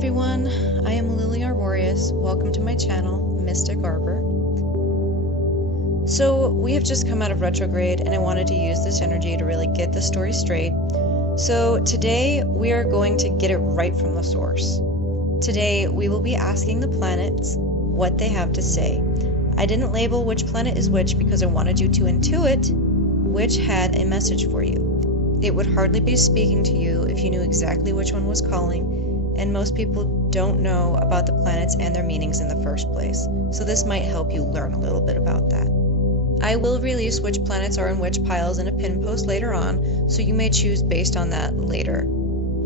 everyone, I am Lily Arborius. Welcome to my channel, Mystic Arbor. So we have just come out of retrograde and I wanted to use this energy to really get the story straight. So today we are going to get it right from the source. Today we will be asking the planets what they have to say. I didn't label which planet is which because I wanted you to intuit which had a message for you. It would hardly be speaking to you if you knew exactly which one was calling, and most people don't know about the planets and their meanings in the first place, so this might help you learn a little bit about that. I will release which planets are in which piles in a pin post later on, so you may choose based on that later,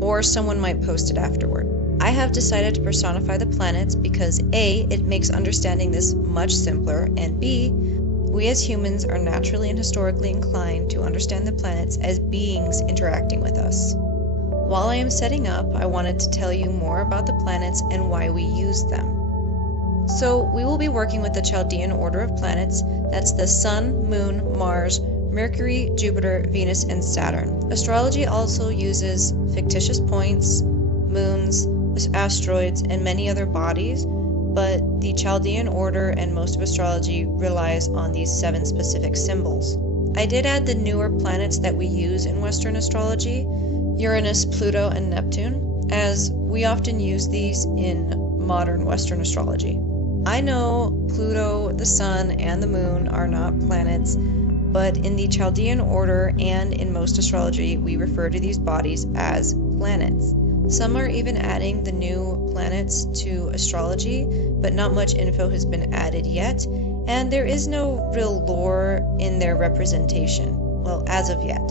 or someone might post it afterward. I have decided to personify the planets because A, it makes understanding this much simpler, and B, we as humans are naturally and historically inclined to understand the planets as beings interacting with us. While I am setting up, I wanted to tell you more about the planets and why we use them. So we will be working with the Chaldean order of planets. That's the Sun, Moon, Mars, Mercury, Jupiter, Venus, and Saturn. Astrology also uses fictitious points, moons, asteroids, and many other bodies, but the Chaldean order and most of astrology relies on these 7 specific symbols. I did add the newer planets that we use in Western astrology, Uranus, Pluto, and Neptune, as we often use these in modern Western astrology. I know Pluto, the Sun, and the Moon are not planets, but in the Chaldean order and in most astrology, we refer to these bodies as planets. Some are even adding the new planets to astrology, but not much info has been added yet, and there is no real lore in their representation, well, as of yet.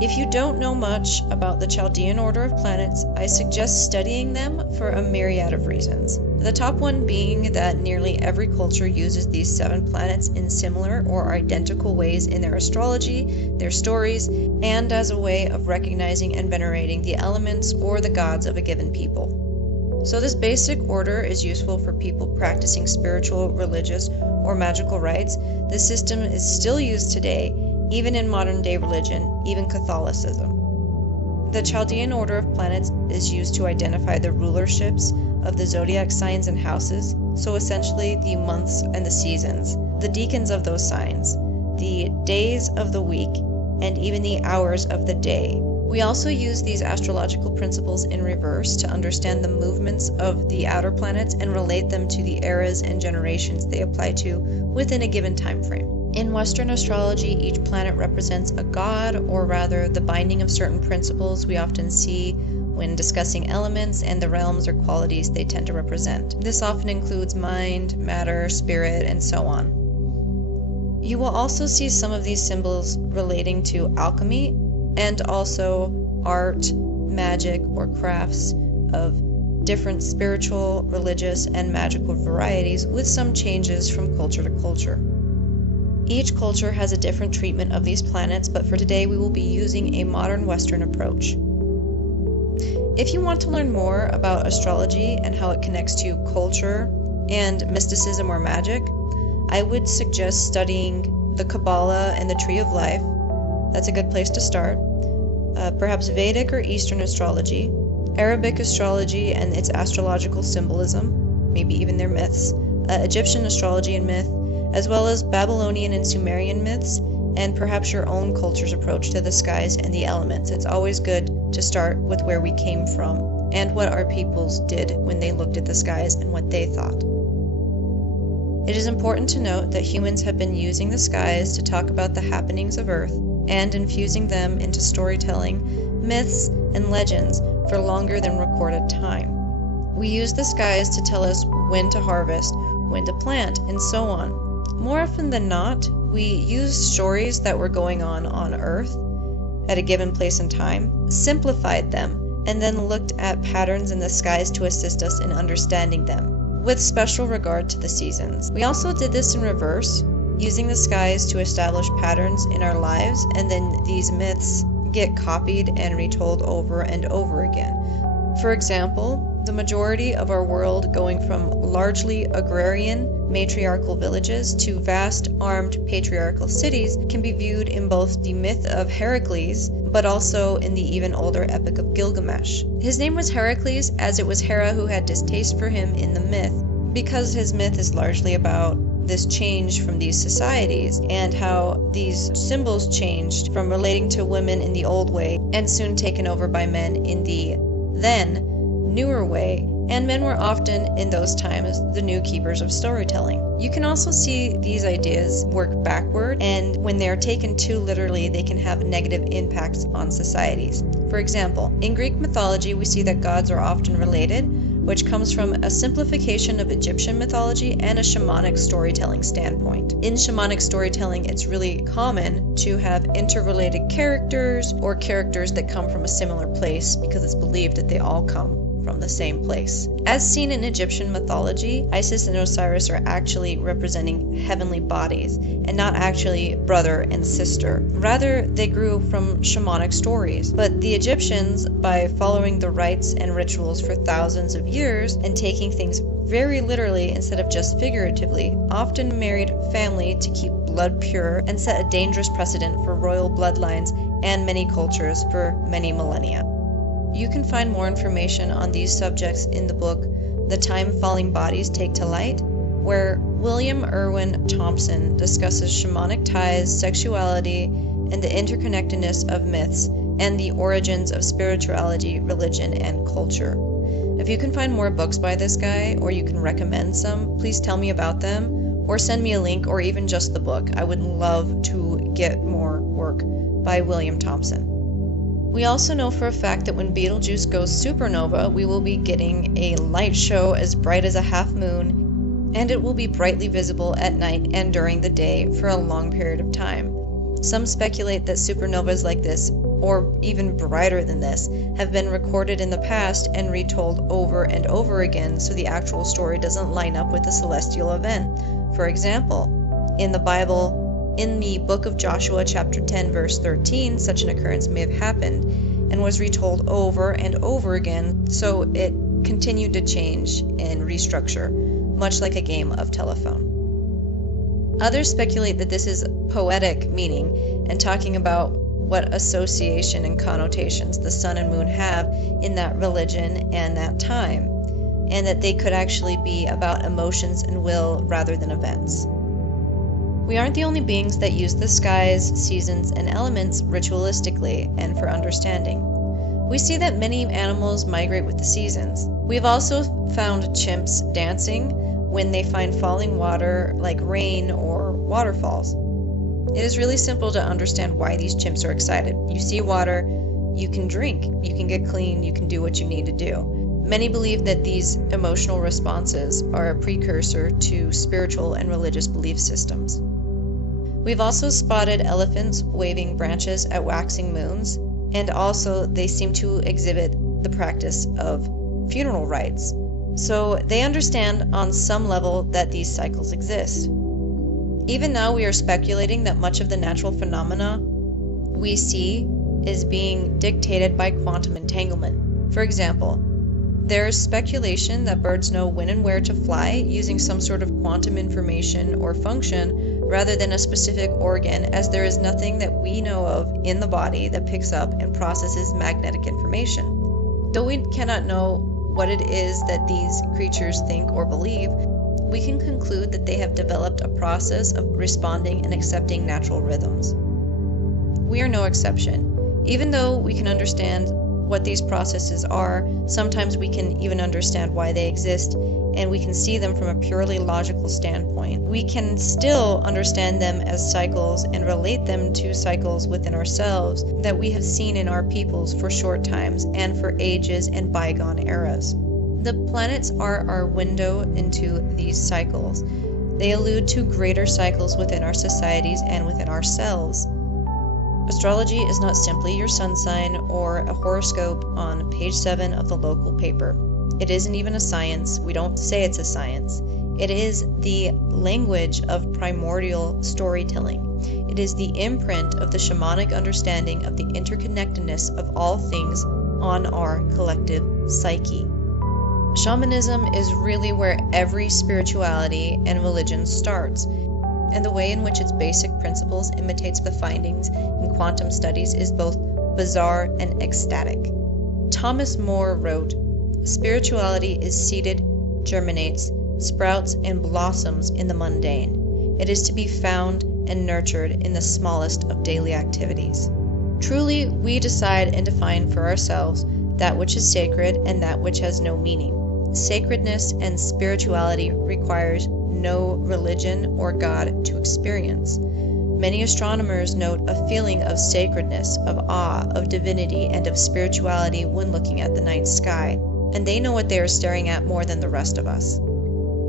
If you don't know much about the Chaldean order of planets, I suggest studying them for a myriad of reasons. The top one being that nearly every culture uses these 7 planets in similar or identical ways in their astrology, their stories, and as a way of recognizing and venerating the elements or the gods of a given people. So this basic order is useful for people practicing spiritual, religious, or magical rites. This system is still used today, even in modern-day religion, even Catholicism. The Chaldean order of planets is used to identify the rulerships of the zodiac signs and houses, so essentially the months and the seasons, the decans of those signs, the days of the week, and even the hours of the day. We also use these astrological principles in reverse to understand the movements of the outer planets and relate them to the eras and generations they apply to within a given time frame. In Western astrology, each planet represents a god, or rather the binding of certain principles we often see when discussing elements and the realms or qualities they tend to represent. This often includes mind, matter, spirit, and so on. You will also see some of these symbols relating to alchemy and also art, magic, or crafts of different spiritual, religious, and magical varieties, with some changes from culture to culture. Each culture has a different treatment of these planets, but for today we will be using a modern Western approach. If you want to learn more about astrology and how it connects to culture and mysticism or magic, I would suggest studying the Kabbalah and the Tree of Life. That's a good place to start. Perhaps Vedic or Eastern astrology, Arabic astrology and its astrological symbolism, maybe even their myths, Egyptian astrology and myth, as well as Babylonian and Sumerian myths, and perhaps your own culture's approach to the skies and the elements. It's always good to start with where we came from and what our peoples did when they looked at the skies and what they thought. It is important to note that humans have been using the skies to talk about the happenings of Earth and infusing them into storytelling, myths, and legends for longer than recorded time. We use the skies to tell us when to harvest, when to plant, and so on. More often than not, we used stories that were going on Earth at a given place and time, simplified them, and then looked at patterns in the skies to assist us in understanding them, with special regard to the seasons. We also did this in reverse, using the skies to establish patterns in our lives, and then these myths get copied and retold over and over again. For example, the majority of our world going from largely agrarian, matriarchal villages to vast, armed, patriarchal cities can be viewed in both the myth of Heracles, but also in the even older Epic of Gilgamesh. His name was Heracles, as it was Hera who had distaste for him in the myth, because his myth is largely about this change from these societies and how these symbols changed from relating to women in the old way and soon taken over by men in the then newer way, and men were often in those times the new keepers of storytelling. You can also see these ideas work backward, and when they are taken too literally, they can have negative impacts on societies. For example, in Greek mythology, we see that gods are often related, which comes from a simplification of Egyptian mythology and a shamanic storytelling standpoint. In shamanic storytelling, it's really common to have interrelated characters or characters that come from a similar place because it's believed that they all come from the same place. As seen in Egyptian mythology, Isis and Osiris are actually representing heavenly bodies and not actually brother and sister. Rather, they grew from shamanic stories. But the Egyptians, by following the rites and rituals for thousands of years and taking things very literally instead of just figuratively, often married family to keep blood pure and set a dangerous precedent for royal bloodlines and many cultures for many millennia. You can find more information on these subjects in the book The Time Falling Bodies Take to Light, where William Irwin Thompson discusses shamanic ties, sexuality, and the interconnectedness of myths and the origins of spirituality, religion, and culture. If you can find more books by this guy, or you can recommend some, please tell me about them, or send me a link, or even just the book. I would love to get more work by William Thompson. We also know for a fact that when Betelgeuse goes supernova, we will be getting a light show as bright as a half moon, and it will be brightly visible at night and during the day for a long period of time. Some speculate that supernovas like this, or even brighter than this, have been recorded in the past and retold over and over again so the actual story doesn't line up with the celestial event. For example, in the Bible, in the book of Joshua, chapter 10, verse 13, such an occurrence may have happened and was retold over and over again, so it continued to change and restructure, much like a game of telephone. Others speculate that this is poetic meaning and talking about what association and connotations the sun and moon have in that religion and that time, and that they could actually be about emotions and will rather than events. We aren't the only beings that use the skies, seasons, and elements ritualistically and for understanding. We see that many animals migrate with the seasons. We've also found chimps dancing when they find falling water like rain or waterfalls. It is really simple to understand why these chimps are excited. You see water, you can drink, you can get clean, you can do what you need to do. Many believe that these emotional responses are a precursor to spiritual and religious belief systems. We've also spotted elephants waving branches at waxing moons, and also they seem to exhibit the practice of funeral rites. So they understand on some level that these cycles exist. Even now we are speculating that much of the natural phenomena we see is being dictated by quantum entanglement. For example, there is speculation that birds know when and where to fly using some sort of quantum information or function rather than a specific organ, as there is nothing that we know of in the body that picks up and processes magnetic information. Though we cannot know what it is that these creatures think or believe, we can conclude that they have developed a process of responding and accepting natural rhythms. We are no exception. Even though we can understand what these processes are, sometimes we can even understand why they exist, and we can see them from a purely logical standpoint. We can still understand them as cycles and relate them to cycles within ourselves that we have seen in our peoples for short times and for ages and bygone eras. The planets are our window into these cycles. They allude to greater cycles within our societies and within ourselves. Astrology is not simply your sun sign or a horoscope on page 7 of the local paper. It isn't even a science. We don't say it's a science. It is the language of primordial storytelling. It is the imprint of the shamanic understanding of the interconnectedness of all things on our collective psyche. Shamanism is really where every spirituality and religion starts, and the way in which its basic principles imitates the findings in quantum studies is both bizarre, and ecstatic. Thomas More wrote, "Spirituality is seeded, germinates, sprouts, and blossoms in the mundane. It is to be found and nurtured in the smallest of daily activities." Truly, we decide and define for ourselves that which is sacred and that which has no meaning. Sacredness and spirituality requires no religion or God to experience. Many astronomers note a feeling of sacredness, of awe, of divinity, and of spirituality when looking at the night sky, and they know what they are staring at more than the rest of us.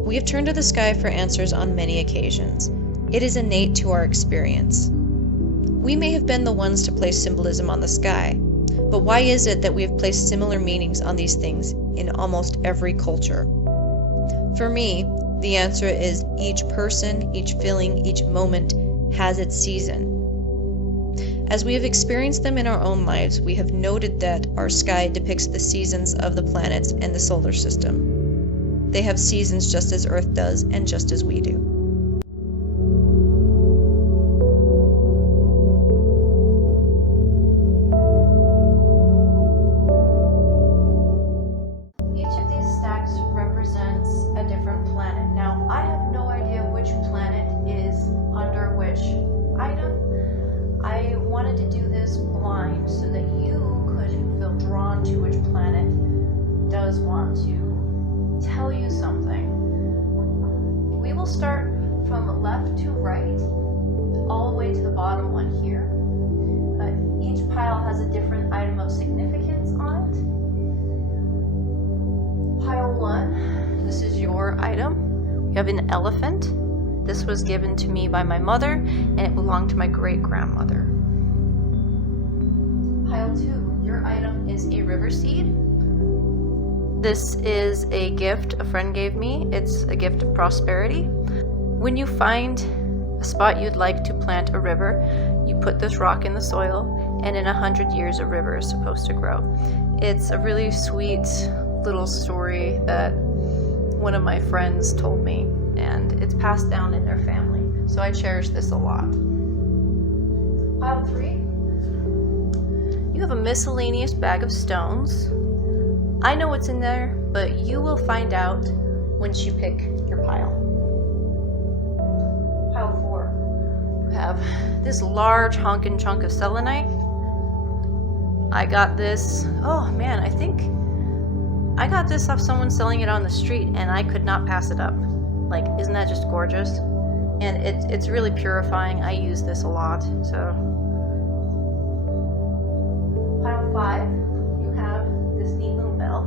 We have turned to the sky for answers on many occasions. It is innate to our experience. We may have been the ones to place symbolism on the sky, but why is it that we have placed similar meanings on these things in almost every culture? For me, the answer is each person, each feeling, each moment has its season. As we have experienced them in our own lives, we have noted that our sky depicts the seasons of the planets and the solar system. They have seasons just as Earth does and just as we do. Each of these stacks represents a different planet. Now, I have no idea which planet is under which item. I wanted to do this blind so that you could feel drawn to which planet does want to tell you something. We will start from left to right, all the way to the bottom one here. Each pile has a different item of significance on it. Pile 1, this is your item. We have an elephant. This was given to me by my mother, and it belonged to my great-grandmother. Pile 2, your item is a Riverseed. This is a gift a friend gave me. It's a gift of prosperity. When you find a spot you'd like to plant a river, you put this rock in the soil, and in 100 years a river is supposed to grow. It's a really sweet little story that one of my friends told me, and it's passed down in their family, so I cherish this a lot. Pile 3, you have a miscellaneous bag of stones. I know what's in there, but you will find out once you pick your pile. Pile 4, you have this large honkin' chunk of selenite. I got this, oh man, I think I got this off someone selling it on the street, and I could not pass it up. Like, isn't that just gorgeous? And it's really purifying. I use this a lot, so. Pile 5, you have this neat little bell.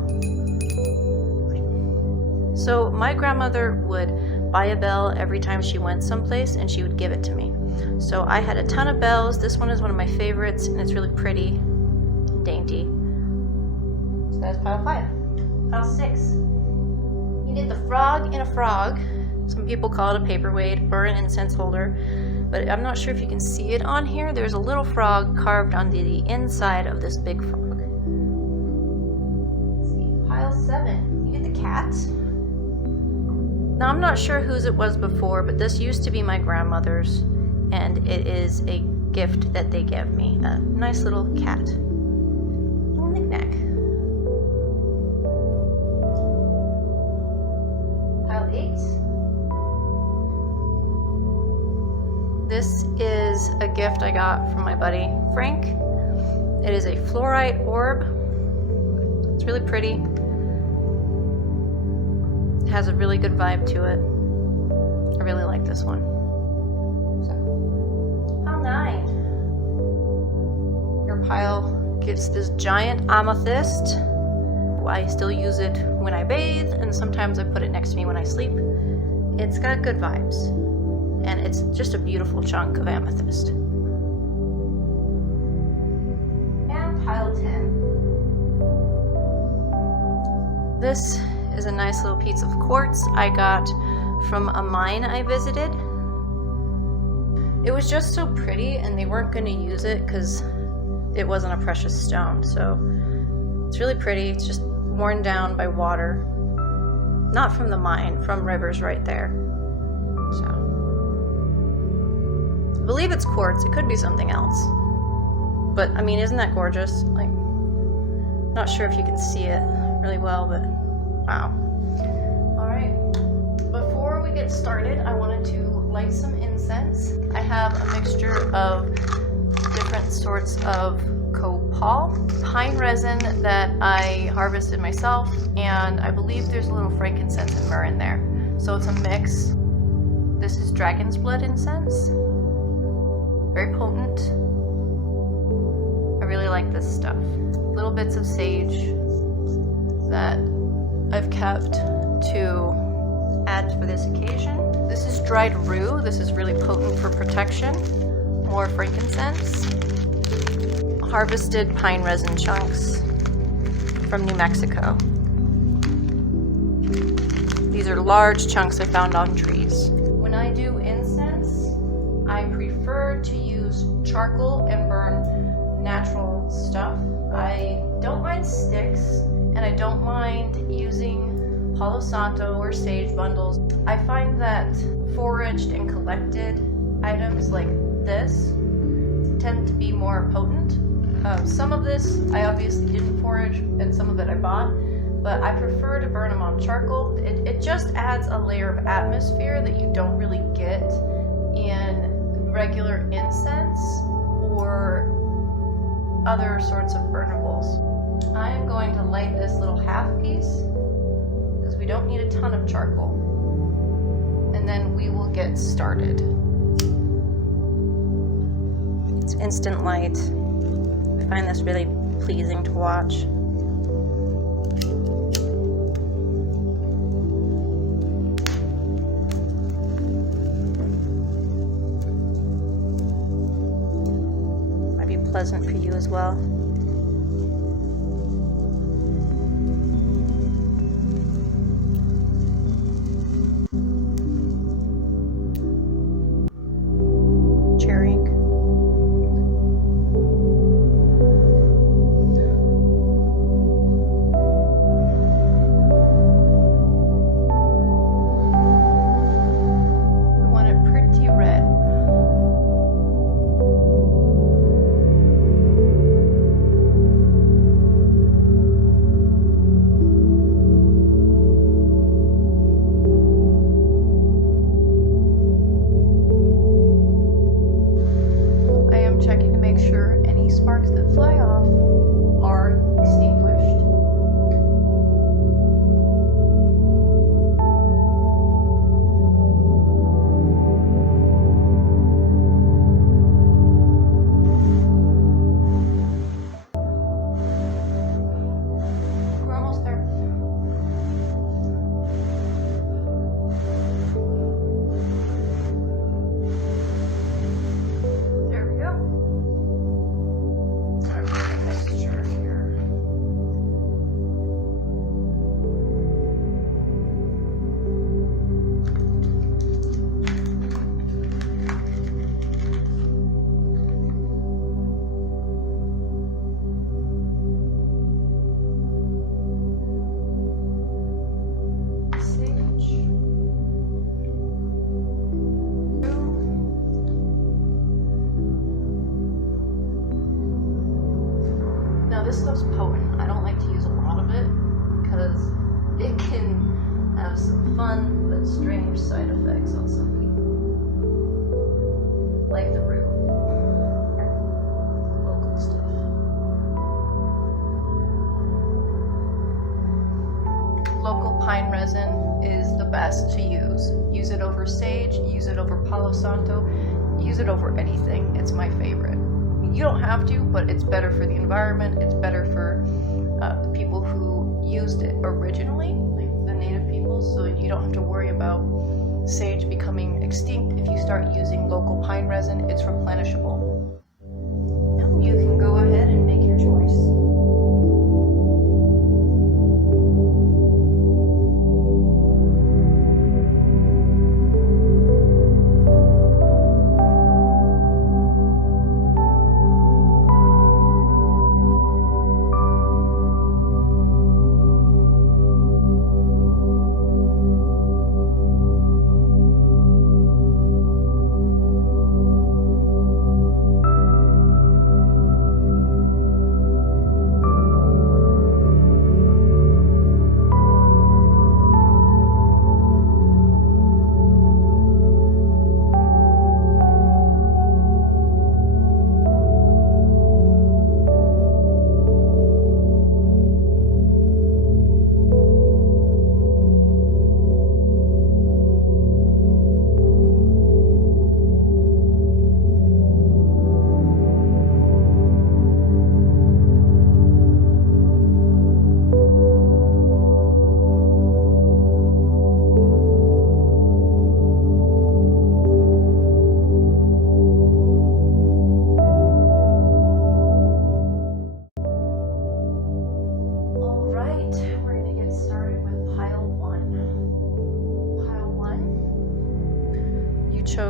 So my grandmother would buy a bell every time she went someplace, and she would give it to me. So I had a ton of bells. This one is one of my favorites, and it's really pretty and dainty. So that's pile 5. Pile 6. You did the frog in a frog. Some people call it a paperweight or an incense holder, but I'm not sure if you can see it on here. There's a little frog carved on the inside of this big frog. Let's see, pile 7. You did the cat. Now I'm not sure whose it was before, but this used to be my grandmother's, and it is a gift that they gave me. A nice little cat. Little knickknack. Pile 8. This is a gift I got from my buddy Frank. It is a Fluorite Orb. It's really pretty. It has a really good vibe to it. I really like this one. So, pile 9. Your pile gets this giant amethyst. I still use it when I bathe, and sometimes I put it next to me when I sleep. It's got good vibes, and it's just a beautiful chunk of amethyst. And pile 10. This is a nice little piece of quartz I got from a mine I visited. It was just so pretty, and they weren't going to use it because it wasn't a precious stone, so it's really pretty. It's just worn down by water. Not from the mine, from rivers right there. So, I believe it's quartz. It could be something else. But I mean, isn't that gorgeous? Like, not sure if you can see it really well, but wow. All right, before we get started, I wanted to light some incense. I have a mixture of different sorts of copal, pine resin that I harvested myself, and I believe there's a little frankincense and myrrh in there. So it's a mix. This is dragon's blood incense. Very potent. I really like this stuff. Little bits of sage that I've kept to add for this occasion. This is dried rue. This is really potent for protection. More frankincense. Harvested pine resin chunks from New Mexico. These are large chunks I found on trees. When I do incense, I prefer to use charcoal and burn natural stuff. I don't mind sticks, and I don't mind using Palo Santo or sage bundles. I find that foraged and collected items like this tend to be more potent. Some of this I obviously didn't forage, and some of it I bought, but I prefer to burn them on charcoal. It just adds a layer of atmosphere that you don't really get in regular incense or other sorts of burnables. I am going to light this little half piece because we don't need a ton of charcoal, and then we will get started. It's instant light. I find this really pleasing to watch. Might be pleasant for you as well. This stuff's potent. I don't like to use a lot of it because it can have some fun but strange side effects on some people. Like the rue. Local stuff. Local pine resin is the best to use. Use it over sage, use it over Palo Santo, use it over anything. It's my favorite. You don't have to, but it's better for the environment. It's better for the people who used it originally, like the native people, so you don't have to worry about sage becoming extinct if you start using local pine resin. It's replenishable. Now you can go ahead and make your choice.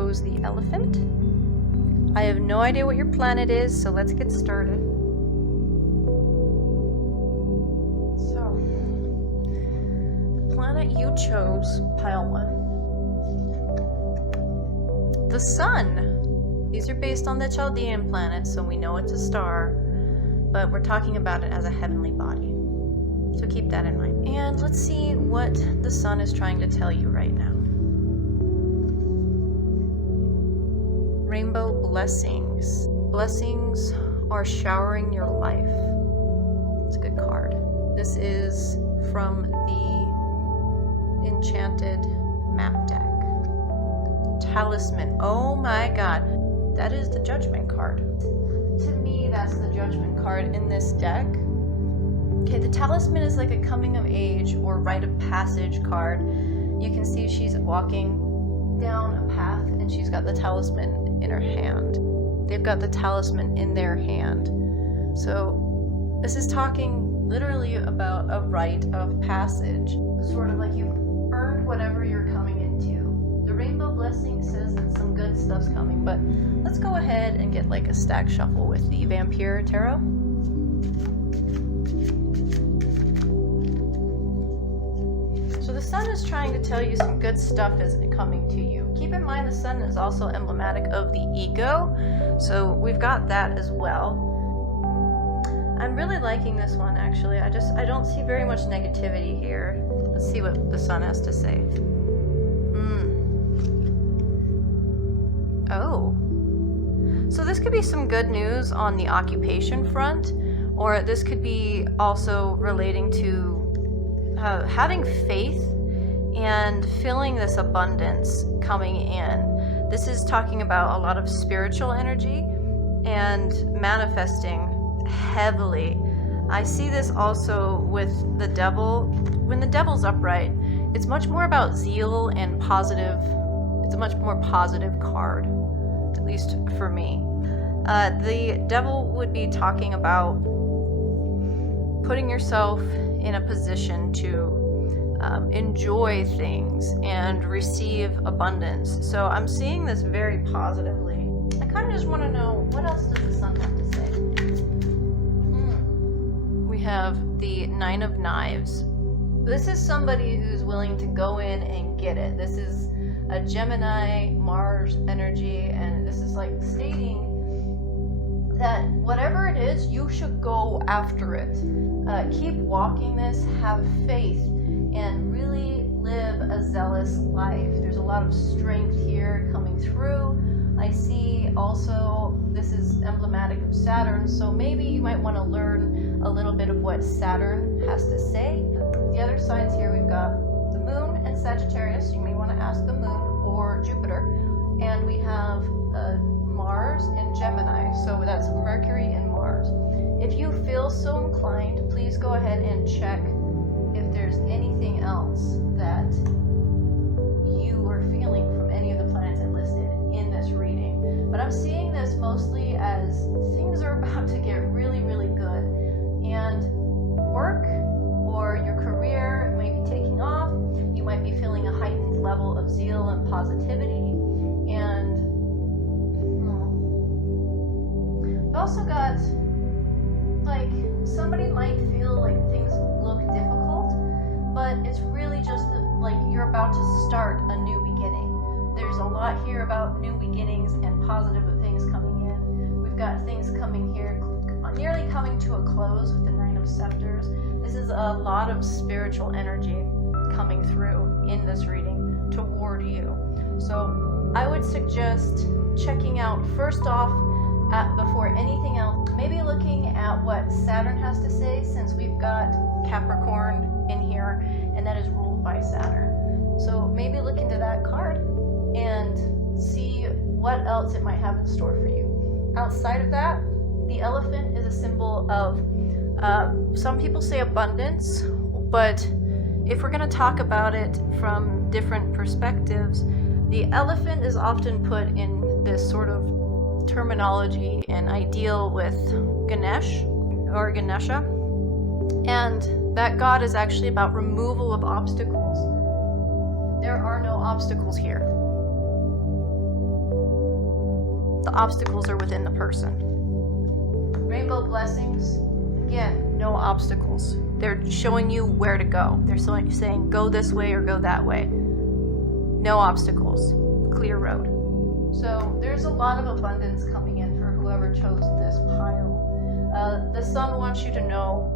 chose the elephant. I have no idea what your planet is, so let's get started. So, the planet you chose, pile 1. The sun. These are based on the Chaldean planet, so we know it's a star, but we're talking about it as a heavenly body. So keep that in mind. And let's see what the sun is trying to tell you right now. Rainbow blessings. Blessings are showering your life. It's a good card. This is from the Enchanted map deck. Talisman. Oh my god. That is the Judgment card. To me, that's the Judgment card in this deck. Okay, the Talisman is like a coming of age or rite of passage card. You can see she's walking down a path and she's got the Talisman in her hand. They've got the Talisman in their hand. So this is talking literally about a rite of passage. Sort of like you've earned whatever you're coming into. The Rainbow Blessing says that some good stuff's coming, but let's go ahead and get like a stack shuffle with the Vampire Tarot. So the sun is trying to tell you some good stuff is coming to you. Keep in mind the sun is also emblematic of the ego, so we've got that as well. I'm really liking this one actually. I don't see very much negativity here. Let's see what the sun has to say. Oh. So this could be some good news on the occupation front, or this could be also relating to having faith and feeling this abundance coming in. This is talking about a lot of spiritual energy and manifesting heavily. I see this also with the devil. When the devil's upright, it's much more about zeal and positive. It's a much more positive card, at least for me. The devil would be talking about putting yourself in a position to enjoy things and receive abundance. So I'm seeing this very positively. I kind of just want to know, what else does the sun have to say? We have the Nine of Knives. This is somebody who's willing to go in and get it. This is a Gemini, Mars energy, and this is like stating that whatever it is, you should go after it. Keep walking this, have faith, and really live a zealous life. There's a lot of strength here coming through. I see also this is emblematic of Saturn, so maybe you might want to learn a little bit of what Saturn has to say. The other sides here, we've got the moon and Sagittarius. You may want to ask the moon or Jupiter. And we have Mars and Gemini, so that's Mercury and Mars. If you feel so inclined, please go ahead and check if there's anything else that you are feeling from any of the planets enlisted in this reading. But I'm seeing this mostly as things are about to get really, really good. And work or your career might be taking off. You might be feeling a heightened level of zeal and positivity. And I've also got, like, somebody might feel like things look difficult, but it's really just like you're about to start a new beginning. There's a lot here about new beginnings and positive things coming in. We've got things coming here, nearly coming to a close with the Nine of Scepters. This is a lot of spiritual energy coming through in this reading toward you. So I would suggest checking out first off, before anything else, maybe looking at what Saturn has to say, since we've got Capricorn in here and that is ruled by Saturn. So maybe look into that card and see what else it might have in store for you. Outside of that, the elephant is a symbol of, some people say abundance, but if we're going to talk about it from different perspectives, the elephant is often put in this sort of terminology and ideal with Ganesh or Ganesha, and that god is actually about removal of obstacles. There are no obstacles here. The obstacles are within the person. Rainbow blessings, again, no obstacles. They're showing you where to go. They're saying go this way or go that way. No obstacles, clear road. So there's a lot of abundance coming in for whoever chose this pile. The sun wants you to know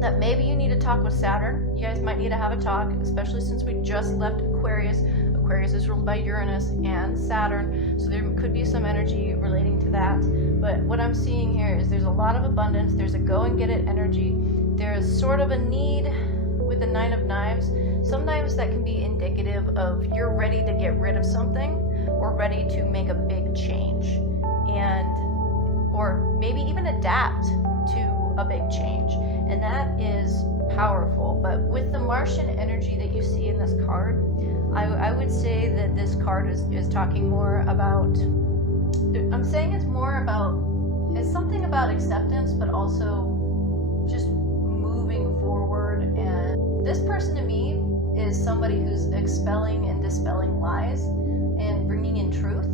that maybe you need to talk with Saturn. You guys might need to have a talk, especially since we just left Aquarius. Aquarius is ruled by Uranus and Saturn, so there could be some energy relating to that. But what I'm seeing here is there's a lot of abundance. There's a go and get it energy. There's sort of a need with the Nine of Knives. Sometimes that can be indicative of you're ready to get rid of something or ready to make a big change, or maybe even adapt to a big change. And that is powerful. But with the Martian energy that you see in this card, I would say that this card is talking more about, I'm saying it's more about, it's something about acceptance, but also just moving forward. And this person to me is somebody who's expelling and dispelling lies and bringing in truth.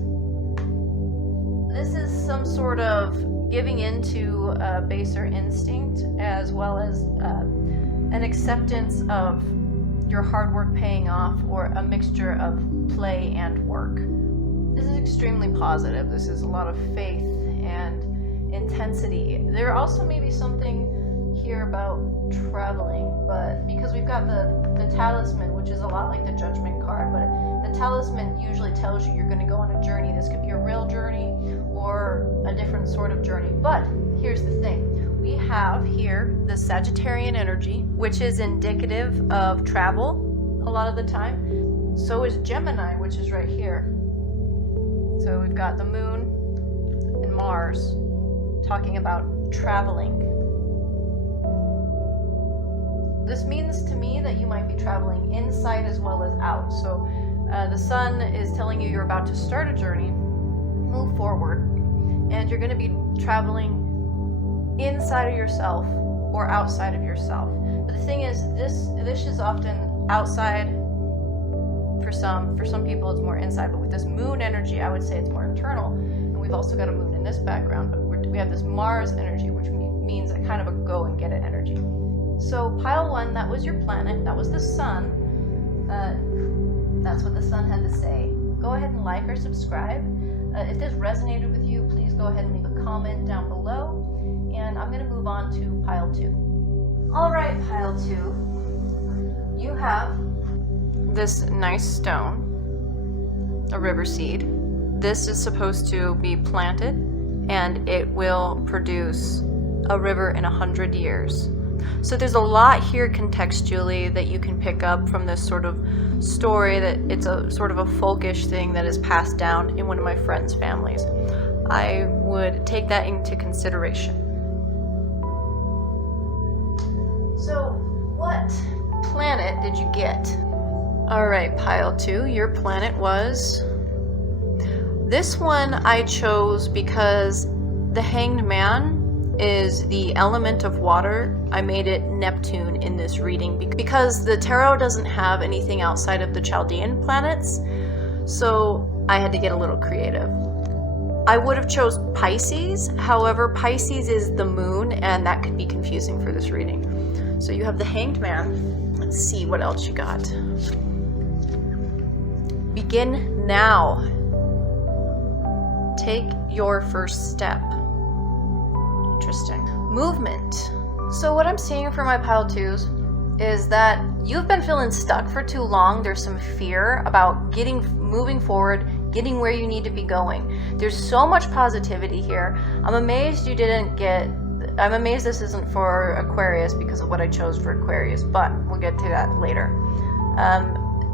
This is some sort of giving into a baser instinct, as well as an acceptance of your hard work paying off, or a mixture of play and work. This is extremely positive. This is a lot of faith and intensity. There also may be something here about traveling, but because we've got the talisman, which is a lot like the Judgment card, but the talisman usually tells you you're going to go on a journey. This could be a real journey or a different sort of journey. But here's the thing. We have here the Sagittarian energy, which is indicative of travel a lot of the time. So is Gemini, which is right here. So we've got the moon and Mars talking about traveling. This means to me that you might be traveling inside as well as out. So the sun is telling you you're about to start a journey, move forward, and you're going to be traveling inside of yourself or outside of yourself. But the thing is, this is often outside for some. For some people it's more inside, but with this moon energy, I would say it's more internal. And we've also got a moon in this background, but we have this Mars energy, which means a kind of a go and get it energy. So pile one, that was your planet, that was the sun. That's what the sun had to say. Go ahead and like or subscribe. If this resonated with you, please go ahead and leave a comment down below. And I'm going to move on to pile 2. All right, pile 2. You have this nice stone, a Riverseed. This is supposed to be planted, and it will produce a river in 100 years. So there's a lot here contextually that you can pick up from this sort of story, that it's a sort of a folkish thing that is passed down in one of my friends' families. I would take that into consideration. So what planet did you get? All right, pile 2, your planet was... This one I chose because the Hanged Man is the element of water. I made it Neptune in this reading because the tarot doesn't have anything outside of the Chaldean planets, so I had to get a little creative. I would have chose Pisces, however Pisces is the moon, and that could be confusing for this reading. So you have the Hanged Man. Let's see what else you got. Begin now. Take your first step. Interesting. Movement. So what I'm seeing for my pile 2s is that you've been feeling stuck for too long. There's some fear about moving forward, getting where you need to be going. There's so much positivity here. I'm amazed this isn't for Aquarius because of what I chose for Aquarius, but we'll get to that later.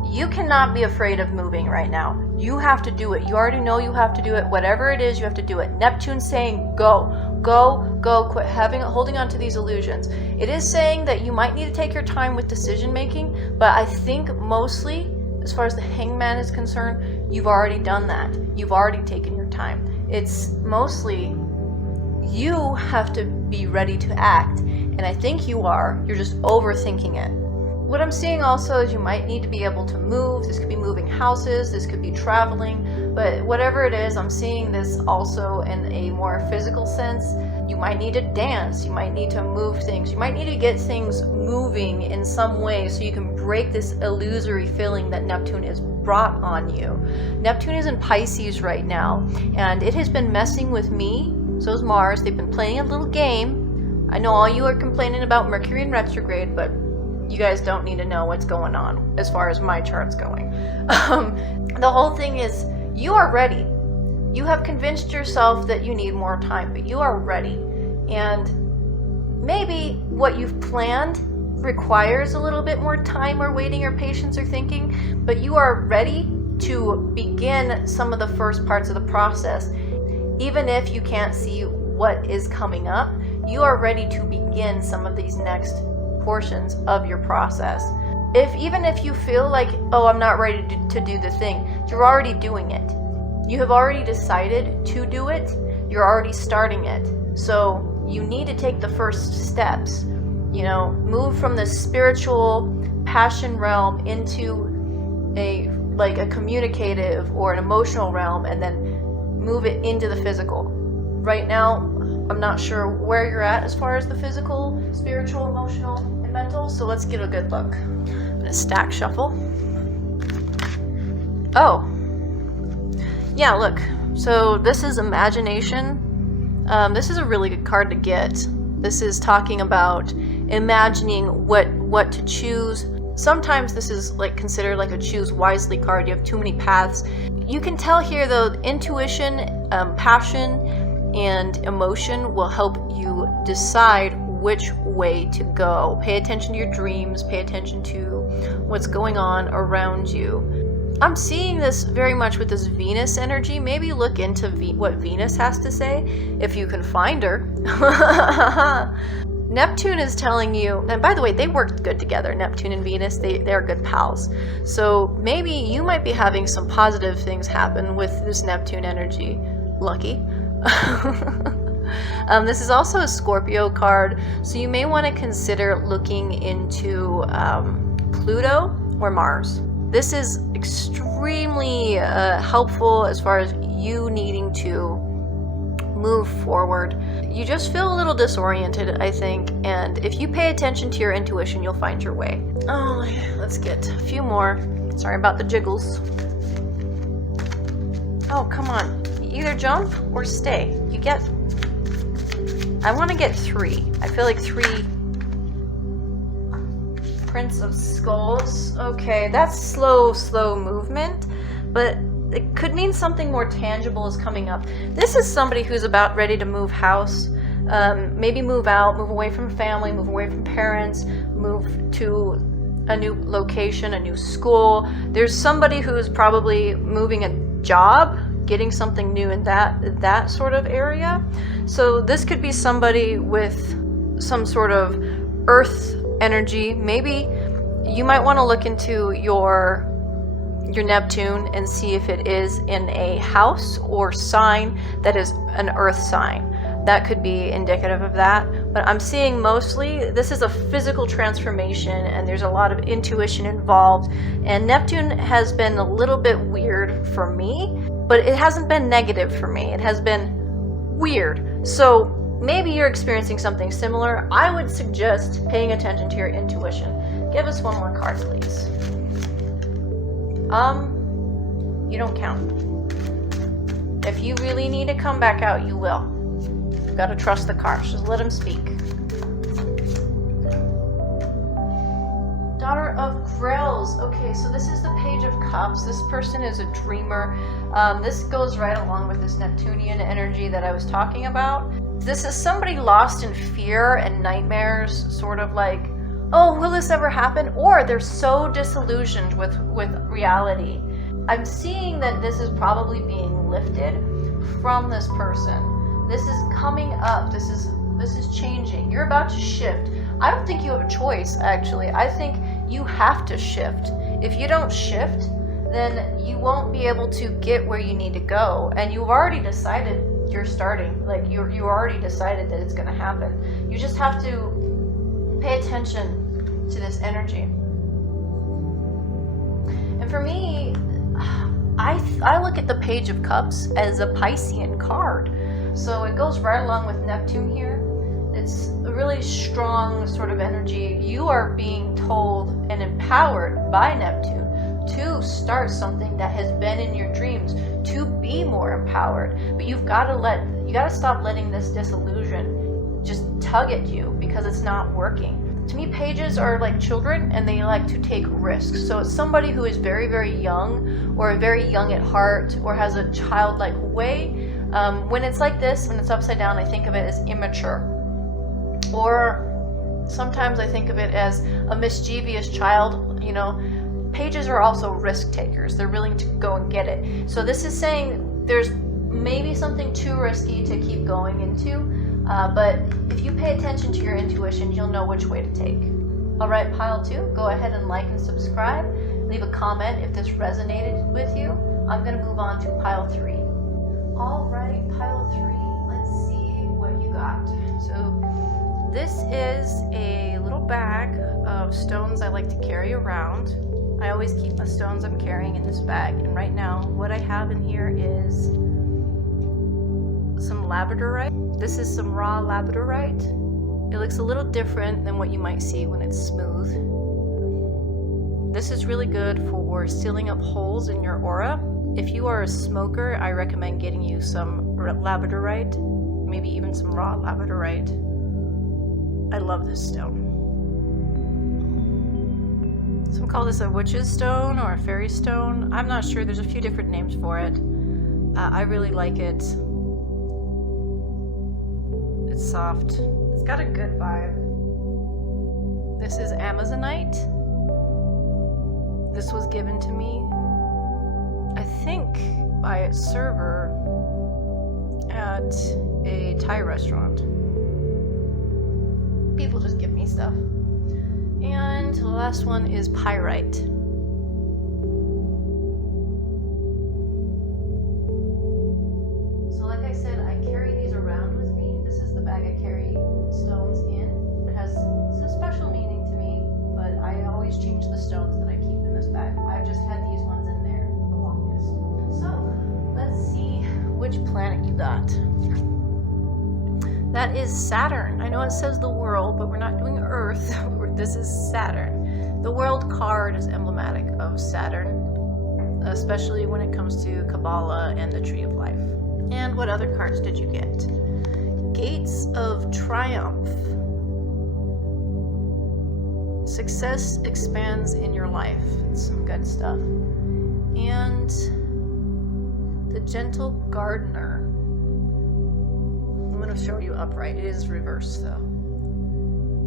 You cannot be afraid of moving right now. You have to do it. You already know you have to do it. Whatever it is, you have to do it. Neptune's saying go, go, go. Quit holding on to these illusions. It is saying that you might need to take your time with decision making, but I think mostly, as far as the Hangman is concerned, you've already done that. You've already taken your time. It's mostly you have to be ready to act, and I think you are. You're just overthinking it. What I'm seeing also is you might need to be able to move. This could be moving houses, this could be traveling, But whatever it is, I'm seeing this also in a more physical sense. You might need to dance, you might need to move things, you might need to get things moving in some way so you can break this illusory feeling that Neptune is brought on you. Neptune is in Pisces right now, and it has been messing with me. So is Mars. They've been playing a little game. I know all you are complaining about Mercury in retrograde, but you guys don't need to know what's going on as far as my chart's going. The whole thing is, you are ready. You have convinced yourself that you need more time, but you are ready. And maybe what you've planned requires a little bit more time or waiting or patience or thinking, but you are ready to begin some of the first parts of the process. Even if you can't see what is coming up, you are ready to begin some of these next portions of your process. Even if you feel like, oh, I'm not ready to do the thing, you're already doing it. You have already decided to do it. You're already starting it. So you need to take the first steps. Move from the spiritual passion realm into a communicative or an emotional realm, and then move it into the physical. Right now, I'm not sure where you're at as far as the physical, spiritual, emotional, and mental, so let's get a good look. I'm gonna stack shuffle. Oh. Yeah, look. So this is imagination. This is a really good card to get. This is talking about imagining what to choose. Sometimes this is considered a choose wisely card. You have too many paths. You can tell here though, intuition, passion, and emotion will help you decide which way to go. Pay attention to your dreams, pay attention to what's going on around you. I'm seeing this very much with this Venus energy. Maybe look into what Venus has to say, if you can find her. Neptune is telling you, and by the way, they work good together, Neptune and Venus, they're good pals. So maybe you might be having some positive things happen with this Neptune energy. Lucky. This is also a Scorpio card, so you may want to consider looking into Pluto or Mars. This is extremely helpful as far as you needing to move forward. You just feel a little disoriented, I think, and if you pay attention to your intuition, you'll find your way. Oh, let's get a few more. Sorry about the jiggles. Oh, come on. Either jump or stay. I want to get 3. I feel like 3. Prince of Skulls. Okay, that's slow movement, but it could mean something more tangible is coming up. This is somebody who's about ready to move house, maybe move out, move away from family, move away from parents, move to a new location, a new school. There's somebody who's probably moving a job, getting something new in that sort of area. So this could be somebody with some sort of earth energy. Maybe you might want to look into your Neptune and see if it is in a house or sign that is an earth sign. That could be indicative of that. But I'm seeing mostly this is a physical transformation, and there's a lot of intuition involved. And Neptune has been a little bit weird for me, but it hasn't been negative for me. It has been weird. So maybe you're experiencing something similar. I would suggest paying attention to your intuition. Give us one more card, please. You don't count. If you really need to come back out, you will. You've got to trust the cards. Just let them speak. Daughter of Grails. Okay, so this is the Page of Cups. This person is a dreamer. This goes right along with this Neptunian energy that I was talking about. This is somebody lost in fear and nightmares, sort of like, oh, will this ever happen? Or they're so disillusioned with reality. I'm seeing that this is probably being lifted from this person. This is coming up. This is changing. You're about to shift. I don't think you have a choice, actually. I think you have to shift. If you don't shift, then you won't be able to get where you need to go. And you've already decided you're starting. Like you already decided that it's going to happen. You just have to pay attention to this energy. And for me, I look at the Page of Cups as a Piscean card. So it goes right along with Neptune here. It's a really strong sort of energy. You are being told and empowered by Neptune to start something that has been in your dreams, to be more empowered. But you got to stop letting this disillusion just tug at you, because it's not working. To me, pages are like children, and they like to take risks. So it's somebody who is very, very young, or very young at heart, or has a childlike way. When it's like this, when it's upside down, I think of it as immature. Or sometimes I think of it as a mischievous child. You know, pages are also risk takers. They're willing to go and get it. So this is saying there's maybe something too risky to keep going into, but if you pay attention to your intuition, you'll know which way to take. All right, pile 2, go ahead and like and subscribe. Leave a comment if this resonated with you. I'm going to move on to pile 3. All right, pile 3, let's see what you got. So this is a little bag of stones I like to carry around. I always keep the stones I'm carrying in this bag, and right now what I have in here is some labradorite. This is some raw labradorite. It looks a little different than what you might see when it's smooth. This is really good for sealing up holes in your aura. If you are a smoker, I recommend getting you some labradorite, maybe even some raw labradorite. I love this stone. Some call this a witch's stone or a fairy stone. I'm not sure. There's a few different names for it. I really like it. It's soft. It's got a good vibe. This is Amazonite. This was given to me, I think, by a server at a Thai restaurant. People just give me stuff. And the last one is pyrite. So like I said, I carry these around with me. This is the bag I carry stones in. It has some special meaning to me, but I always change the stones that I keep in this bag. I've just had these ones in there the longest. So let's see which planet you got. That is Saturn. I know it says the world, but we're not doing Earth. This is Saturn. The world card is emblematic of Saturn, especially when it comes to Kabbalah and the Tree of Life. And what other cards did you get? Gates of Triumph. Success expands in your life. It's some good stuff. And the Gentle Gardener. I'm going to show you upright. It is reversed though.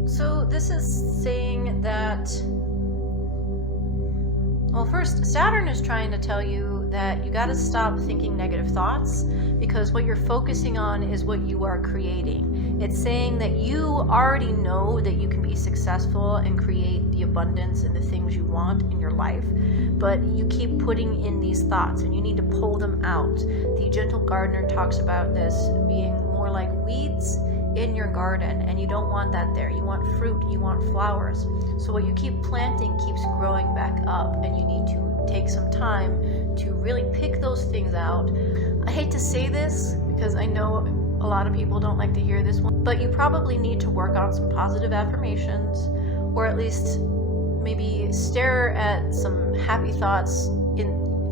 So this is saying that, well, first, Saturn is trying to tell you that you got to stop thinking negative thoughts, because what you're focusing on is what you are creating. It's saying that you already know that you can be successful and create the abundance and the things you want in your life, but you keep putting in these thoughts and you need to pull them out. The Gentle Gardener talks about this being more like weeds in your garden, and you don't want that there. You want fruit, you want flowers. So what you keep planting keeps growing back up, and you need to take some time to really pick those things out. I hate to say this because I know a lot of people don't like to hear this one, but you probably need to work on some positive affirmations, or at least maybe stare at some happy thoughts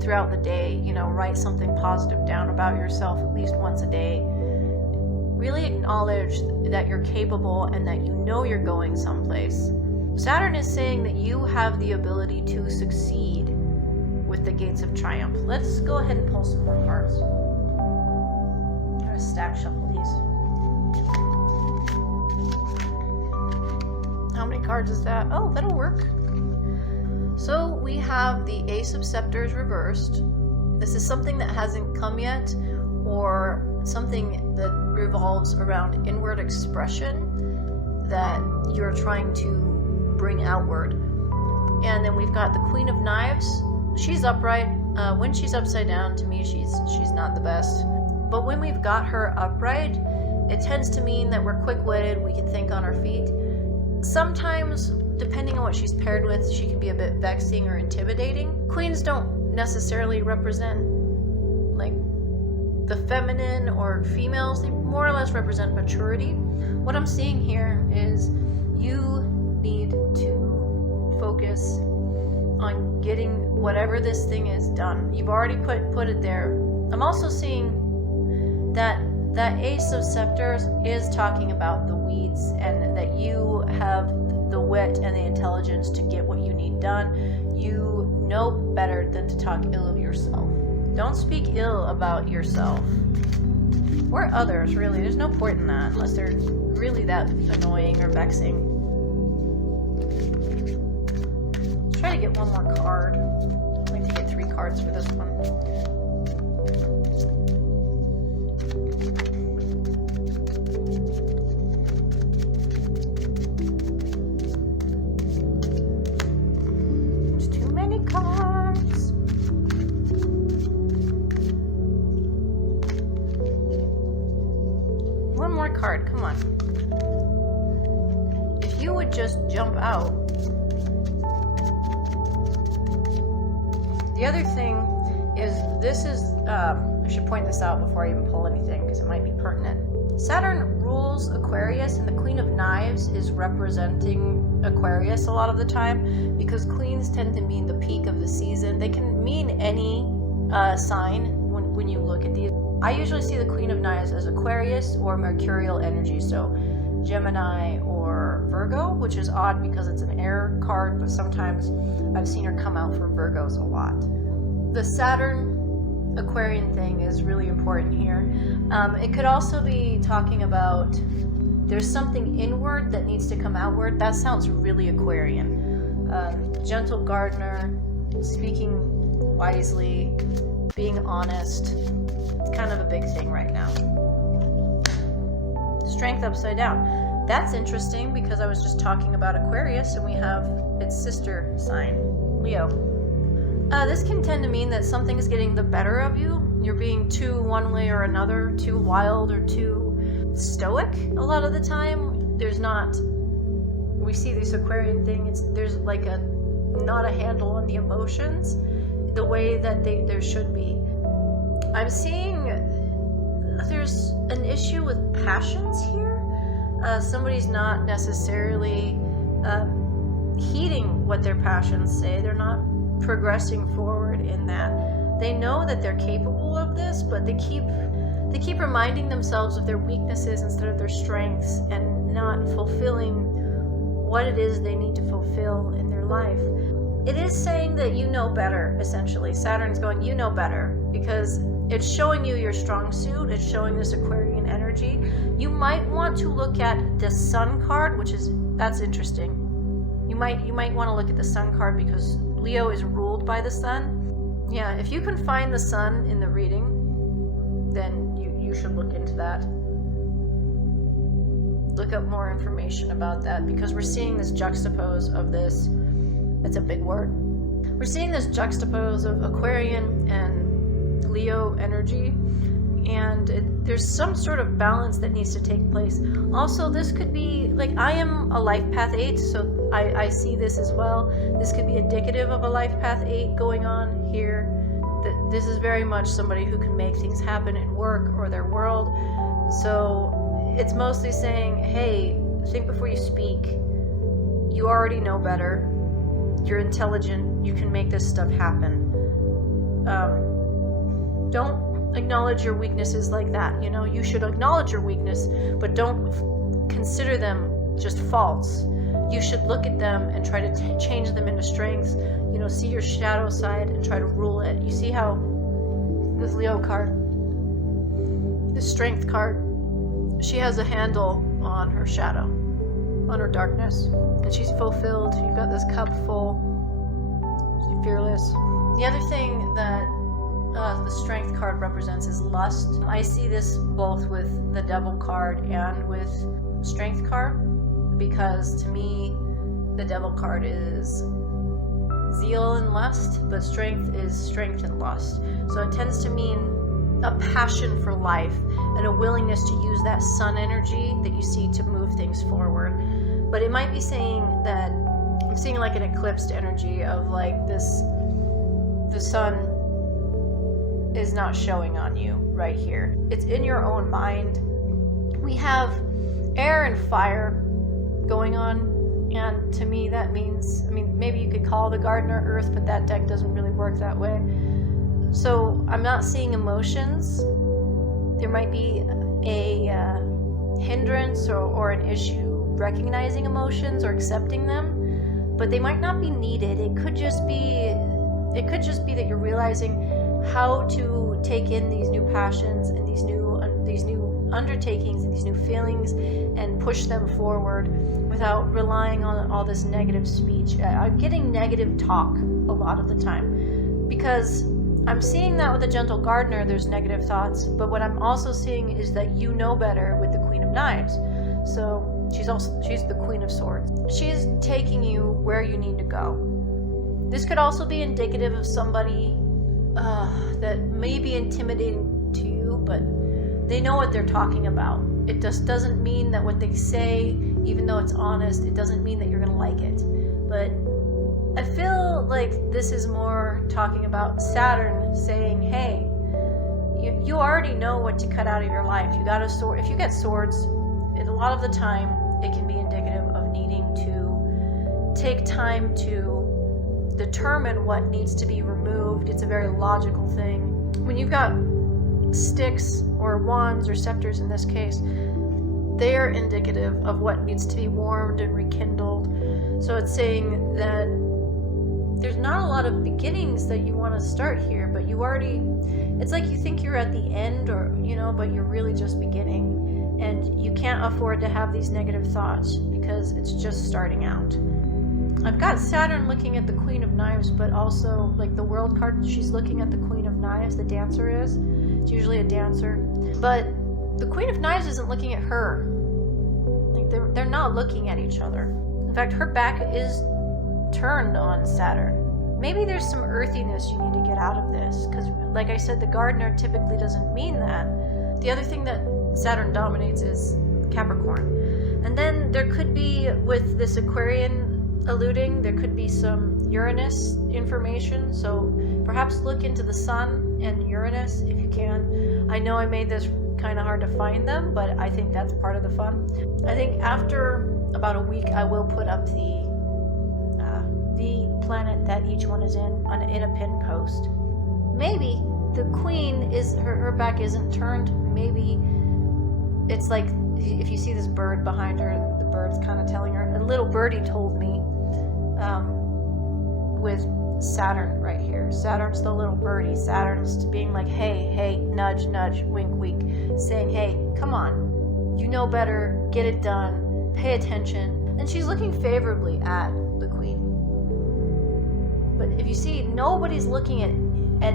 throughout the day. You know, write something positive down about yourself at least once a day. Really acknowledge that you're capable and that you know you're going someplace. Saturn is saying that you have the ability to succeed with the Gates of Triumph. Let's go ahead and pull some more cards. I'm gonna stack shuffle these. How many cards is that? Oh, that'll work. So we have the Ace of Scepters reversed. This is something that hasn't come yet, or something that revolves around inward expression that you're trying to bring outward. And then we've got the Queen of Knives. She's upright. When she's upside down, to me, she's not the best. But when we've got her upright, it tends to mean that we're quick-witted, we can think on our feet. Sometimes, depending on what she's paired with, she can be a bit vexing or intimidating. Queens don't necessarily represent like the feminine or females. They more or less represent maturity. What I'm seeing here is you need to focus on getting whatever this thing is done. You've already put it there. I'm also seeing that Ace of Scepters is talking about the weeds, and that you have the wit and the intelligence to get what you need done. You know better than to talk ill of yourself. Don't speak ill about yourself or others, really. There's no point in that unless they're really that annoying or vexing. Let's try to get one more card. I'm going to get 3 cards for this one. There's too many cards. One more card, come on. If you would just jump out. The other thing is, I should point this out before I even pull anything because it might be pertinent. Saturn rules Aquarius, and the Queen of Knives is representing Aquarius a lot of the time, because queens tend to mean the peak of the season. They can mean any sign when you look at these. I usually see the Queen of Knives as Aquarius or Mercurial energy, so Gemini or Virgo, which is odd because it's an air card, but sometimes I've seen her come out for Virgos a lot. The Saturn Aquarian thing is really important here. It could also be talking about there's something inward that needs to come outward. That sounds really Aquarian. Gentle gardener, speaking wisely, being honest. It's kind of a big thing right now. Strength upside down. That's interesting because I was just talking about Aquarius and we have its sister sign, Leo. This can tend to mean that something is getting the better of you. You're being too one way or another, too wild or too stoic a lot of the time. We see this Aquarian thing, there's like not a handle on the emotions the way that there should be. I'm seeing there's an issue with passions here. Somebody's not necessarily heeding what their passions say. They're not progressing forward in that. They know that they're capable of this, but they keep reminding themselves of their weaknesses instead of their strengths, and not fulfilling what it is they need to fulfill in their life. It is saying that you know better, essentially. Saturn's going, you know better, because it's showing you your strong suit. It's showing this Aquarian energy. You might want to look at the Sun card, that's interesting. You might want to look at the Sun card because Leo is ruled by the Sun. Yeah, if you can find the Sun in the reading, then you should look into that. Look up more information about that, because we're seeing this juxtapose of this. That's a big word. We're seeing this juxtapose of Aquarian and Leo energy, and there's some sort of balance that needs to take place. Also, this could be like, I am a life path 8, so I see this as well. This could be indicative of a life path 8 going on here. This is very much somebody who can make things happen in work or their world. So it's mostly saying, hey, think before you speak. You already know better. You're intelligent. You can make this stuff happen. Don't acknowledge your weaknesses like that. You should acknowledge your weakness, but don't consider them just faults. You should look at them and try to change them into strengths. See your shadow side and try to rule it. You see how this Leo card, this strength card, she has a handle on her shadow, on her darkness, and she's fulfilled. You've got this cup full. She's fearless. The other thing that the strength card represents is lust. I see this both with the devil card and with strength card, because to me the devil card is zeal and lust, but strength is strength and lust. So it tends to mean a passion for life and a willingness to use that sun energy that you see to move things forward. But it might be saying that I'm seeing like an eclipsed energy of like this the sun is not showing on you right here. It's in your own mind. We have air and fire going on, and to me that means, maybe you could call the gardener Earth, but that deck doesn't really work that way. So I'm not seeing emotions. There might be a hindrance or an issue recognizing emotions or accepting them, but they might not be needed. It could just be that you're realizing how to take in these new passions and these new undertakings and these new feelings and push them forward without relying on all this negative speech. I'm getting negative talk a lot of the time, because I'm seeing that with the gentle gardener, there's negative thoughts, but what I'm also seeing is that you know better with the Queen of Knives. So she's the Queen of Swords. She's taking you where you need to go. This could also be indicative of somebody that may be intimidating to you, but they know what they're talking about. It just doesn't mean that what they say, even though it's honest, it doesn't mean that you're gonna like it. But I feel like this is more talking about Saturn saying, hey, you already know what to cut out of your life. You got a sword. If you get swords, a lot of the time it can be indicative of needing to take time to determine what needs to be removed. It's a very logical thing. When you've got sticks or wands or scepters in this case, they are indicative of what needs to be warmed and rekindled. So it's saying that there's not a lot of beginnings that you want to start here, but it's like you think you're at the end, or but you're really just beginning, and you can't afford to have these negative thoughts because it's just starting out. I've got Saturn looking at the Queen of Knives, but also like the World card, she's looking at the Queen of Knives. The dancer is. It's usually a dancer, but the Queen of Knives isn't looking at her. Like they're not looking at each other. In fact, her back is turned on Saturn. Maybe there's some earthiness you need to get out of this, because like I said, the gardener typically doesn't mean that. The other thing that Saturn dominates is Capricorn. And then there could be, with this Aquarian alluding, there could be some Uranus information, so perhaps look into the Sun and Uranus if you can. I know I made this kind of hard to find them, but I think that's part of the fun. I think after about a week I will put up the planet that each one is in a pin post. Maybe the Queen is her back isn't turned. Maybe it's like, if you see this bird behind her, the bird's kind of telling her. A little birdie told me with Saturn right here. Saturn's the little birdie. Saturn's being like, hey, nudge, nudge, wink, wink, saying, hey, come on, you know better, get it done, pay attention. And she's looking favorably at the Queen. But if you see, nobody's looking at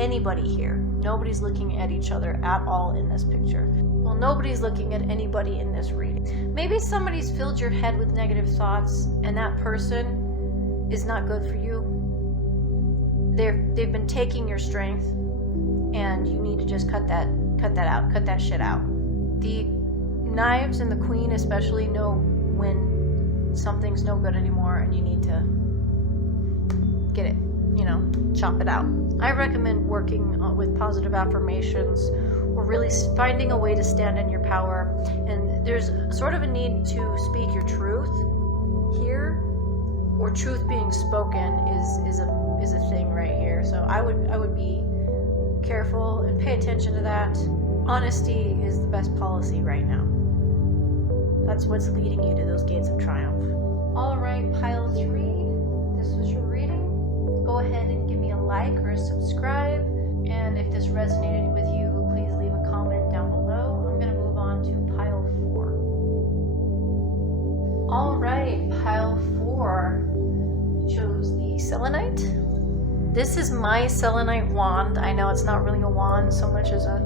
anybody here. Nobody's looking at each other at all in this picture. Well, nobody's looking at anybody in this reading. Maybe somebody's filled your head with negative thoughts, and that person is not good for you. They've been taking your strength, and you need to just cut that out, cut that shit out. The Knives and the Queen especially know when something's no good anymore, and you need to get it, chop it out. I recommend working with positive affirmations, or really finding a way to stand in your power. And there's sort of a need to speak your truth here, or truth being spoken is a thing right here. So I would be careful and pay attention to that. Honesty is the best policy right now. That's what's leading you to those gates of triumph. All right, pile 3. This was your reading. Go ahead and give me a like or a subscribe. And if this resonated with you, please leave a comment down below. I'm going to move on to pile 4. All right, pile 4 chose the Selenite. This is my Selenite wand. I know it's not really a wand so much as a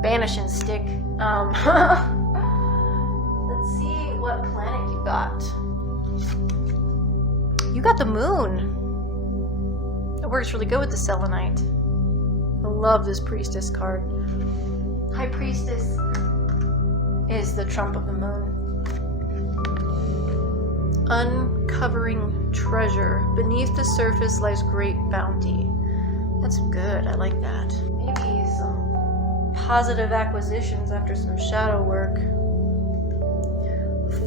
banishing stick. Let's see what planet you got. You got the moon. It works really good with the Selenite. I love this Priestess card. High Priestess is the trump of the moon. Uncovering treasure. Beneath the surface lies great bounty. That's good. I like that. Maybe some positive acquisitions after some shadow work.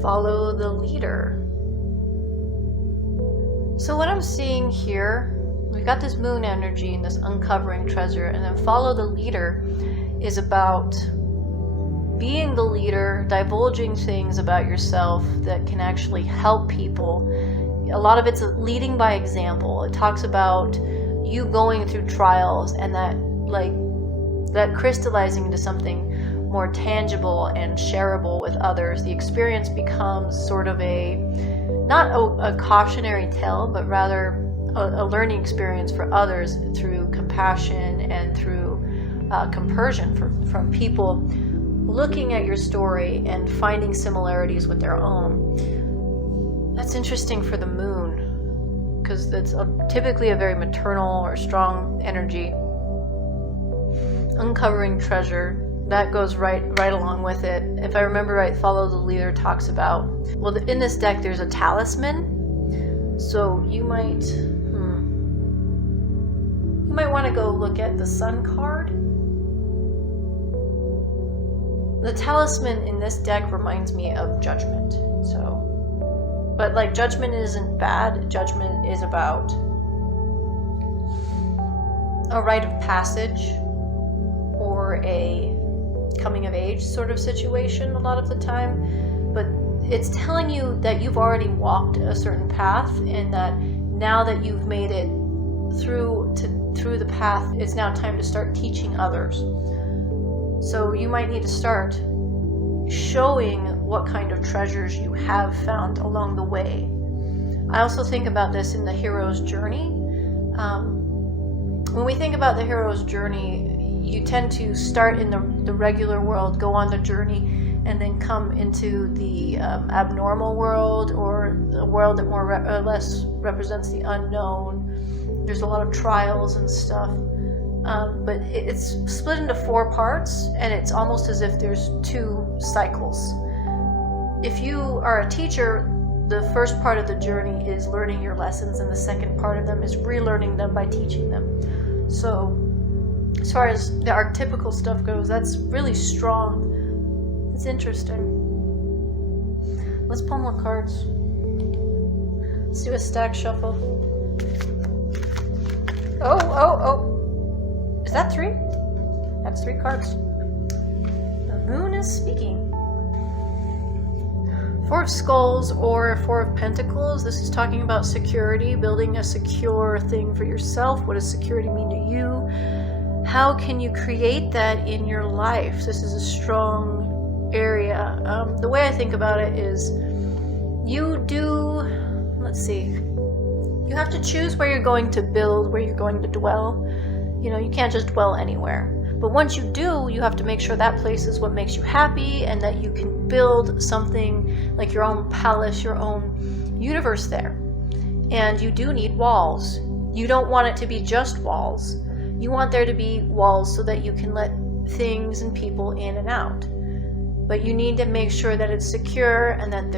Follow the leader. So what I'm seeing here, we've got this moon energy and this uncovering treasure, and then follow the leader is about being the leader, divulging things about yourself that can actually help people. A lot of it's leading by example. It talks about you going through trials and that crystallizing into something more tangible and shareable with others. The experience becomes sort of not a cautionary tale, but rather a learning experience for others through compassion and through compersion from people looking at your story and finding similarities with their own. That's interesting for the moon, because it's typically a very maternal or strong energy. Uncovering treasure, that goes right along with it. If I remember right, follow the leader talks about, well, in this deck there's a talisman, so you might want to go look at the Sun card. The talisman in this deck reminds me of judgment. But like, judgment isn't bad. Judgment is about a rite of passage or a coming of age sort of situation a lot of the time. But it's telling you that you've already walked a certain path, and that now that you've made it through the path, it's now time to start teaching others. So you might need to start showing what kind of treasures you have found along the way. I also think about this in the hero's journey. When we think about the hero's journey, you tend to start in the regular world, go on the journey, and then come into the abnormal world, or a world that more or less represents the unknown. There's a lot of trials and stuff. But it's split into 4 parts, and it's almost as if there's 2 cycles. If you are a teacher, the first part of the journey is learning your lessons, and the second part of them is relearning them by teaching them. So as far as the archetypical stuff goes, that's really strong. It's interesting. Let's pull more cards. Let's do a stack shuffle. Oh. Is that 3? That's 3 cards. The moon is speaking. 4 of Skulls or 4 of Pentacles. This is talking about security, building a secure thing for yourself. What does security mean to you? How can you create that in your life? This is a strong area. The way I think about it is you have to choose where you're going to build, where you're going to dwell. You can't just dwell anywhere. But once you do, you have to make sure that place is what makes you happy, and that you can build something like your own palace, your own universe there. And you do need walls. You don't want it to be just walls. You want there to be walls so that you can let things and people in and out. But you need to make sure that it's secure, and that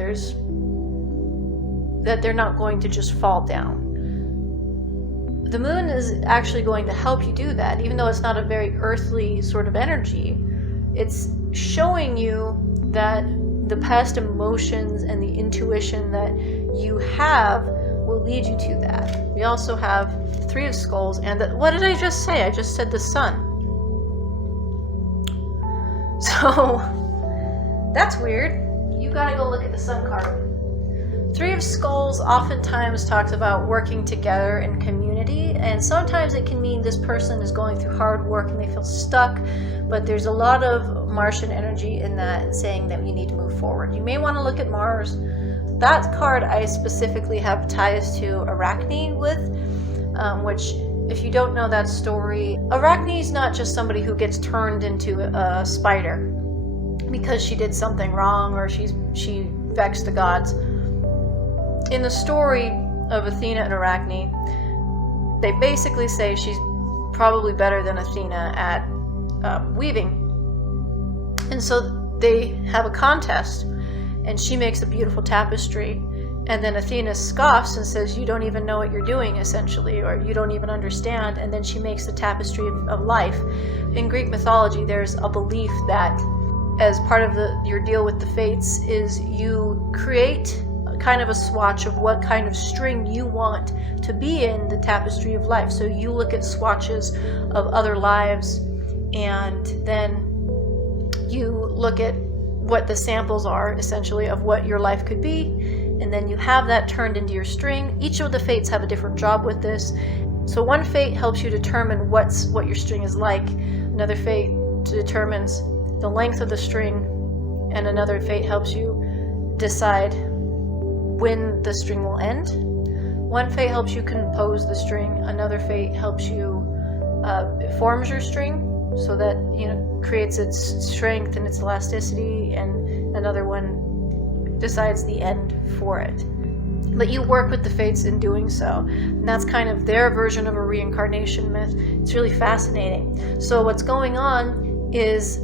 they're not going to just fall down. The moon is actually going to help you do that, even though it's not a very earthly sort of energy. It's showing you that the past emotions and the intuition that you have will lead you to that. We also have 3 of Skulls, and what did I just say? I just said the sun. So that's weird. You gotta go look at the sun card. 3 of Skulls oftentimes talks about working together in community, and sometimes it can mean this person is going through hard work and they feel stuck, but there's a lot of Martian energy in that, saying that you need to move forward. You may want to look at Mars. That card I specifically have ties to Arachne with, which, if you don't know that story, Arachne is not just somebody who gets turned into a spider because she did something wrong or she vexed the gods. In the story of Athena and Arachne, they basically say she's probably better than Athena at weaving. And so they have a contest, and she makes a beautiful tapestry, And then Athena scoffs and says, you don't even know what you're doing, essentially, or you don't even understand. And then she makes the tapestry of life. In Greek mythology, there's a belief that as part of your deal with the fates is you create kind of a swatch of what kind of string you want to be in the tapestry of life. So you look at swatches of other lives, and then you look at what the samples are, essentially, of what your life could be. And then you have that turned into your string. Each of the fates have a different job with this. So one fate helps you determine what your string is like. Another fate determines the length of the string. And another fate helps you decide when the string will end. One fate helps you compose the string. Another fate helps you, forms your string so that, creates its strength and its elasticity. And another one decides the end for it. But you work with the fates in doing so. And that's kind of their version of a reincarnation myth. It's really fascinating. So what's going on is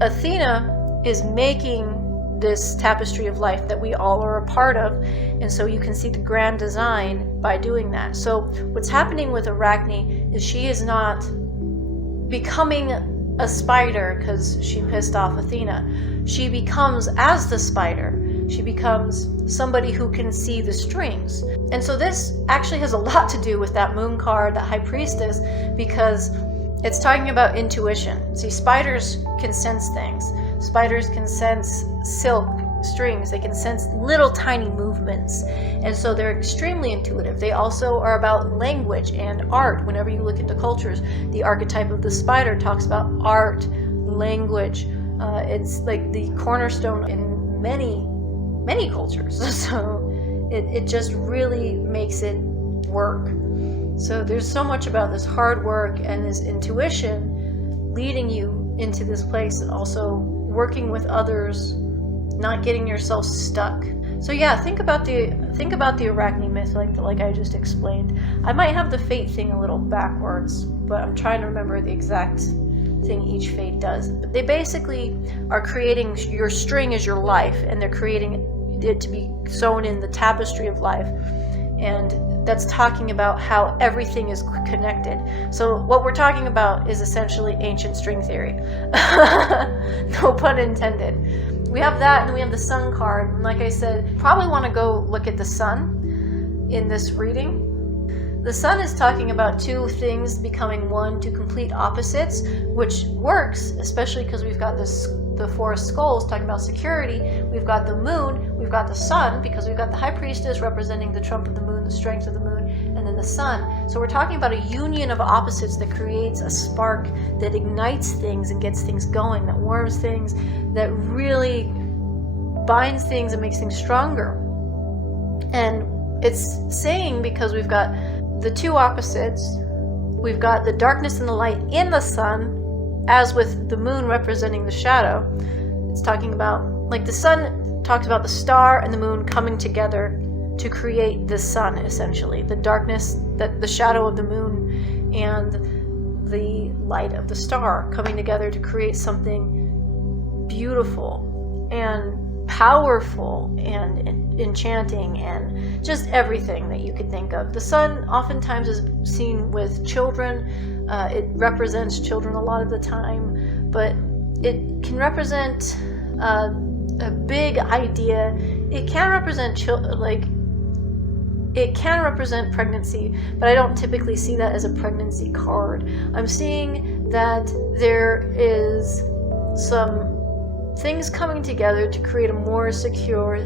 Athena is making this tapestry of life that we all are a part of. And so you can see the grand design by doing that. So what's happening with Arachne is she is not becoming a spider because she pissed off Athena. She becomes, as the spider, she becomes somebody who can see the strings. And so this actually has a lot to do with that moon card, that High Priestess, because it's talking about intuition. See, spiders can sense things. Spiders can sense silk, strings. They can sense little tiny movements. And so they're extremely intuitive. They also are about language and art. Whenever you look into cultures, the archetype of the spider talks about art, language. It's like the cornerstone in many cultures. So it just really makes it work. So there's so much about this hard work and this intuition leading you into this place, and also working with others, not getting yourself stuck. So yeah, think about the Arachne myth, like I just explained. I might have the fate thing a little backwards, but I'm trying to remember the exact thing each fate does. But they basically are creating your string as your life, and they're creating it to be sewn in the tapestry of life. And that's talking about how everything is connected. So what we're talking about is essentially ancient string theory. No pun intended. We have that, and we have the sun card. And like I said, probably want to go look at the sun in this reading. The sun is talking about two things becoming one, two complete opposites, which works, especially because we've got the four skulls talking about security. We've got the moon, we've got the sun, because we've got the High Priestess representing the trump of the moon, the strength of the moon, and then the sun. So we're talking about a union of opposites that creates a spark that ignites things and gets things going, that warms things, that really binds things and makes things stronger. And it's saying, because we've got the two opposites, we've got the darkness and the light in the sun, as with the moon representing the shadow. It's talking about, like, the sun talks about the star and the moon coming together to create the sun, essentially. The darkness, the shadow of the moon, and the light of the star coming together to create something beautiful and powerful and enchanting, and just everything that you could think of. The sun oftentimes is seen with children. It represents children a lot of the time, but it can represent a big idea. It can represent it can represent pregnancy, but I don't typically see that as a pregnancy card. I'm seeing that there is some things coming together to create a more secure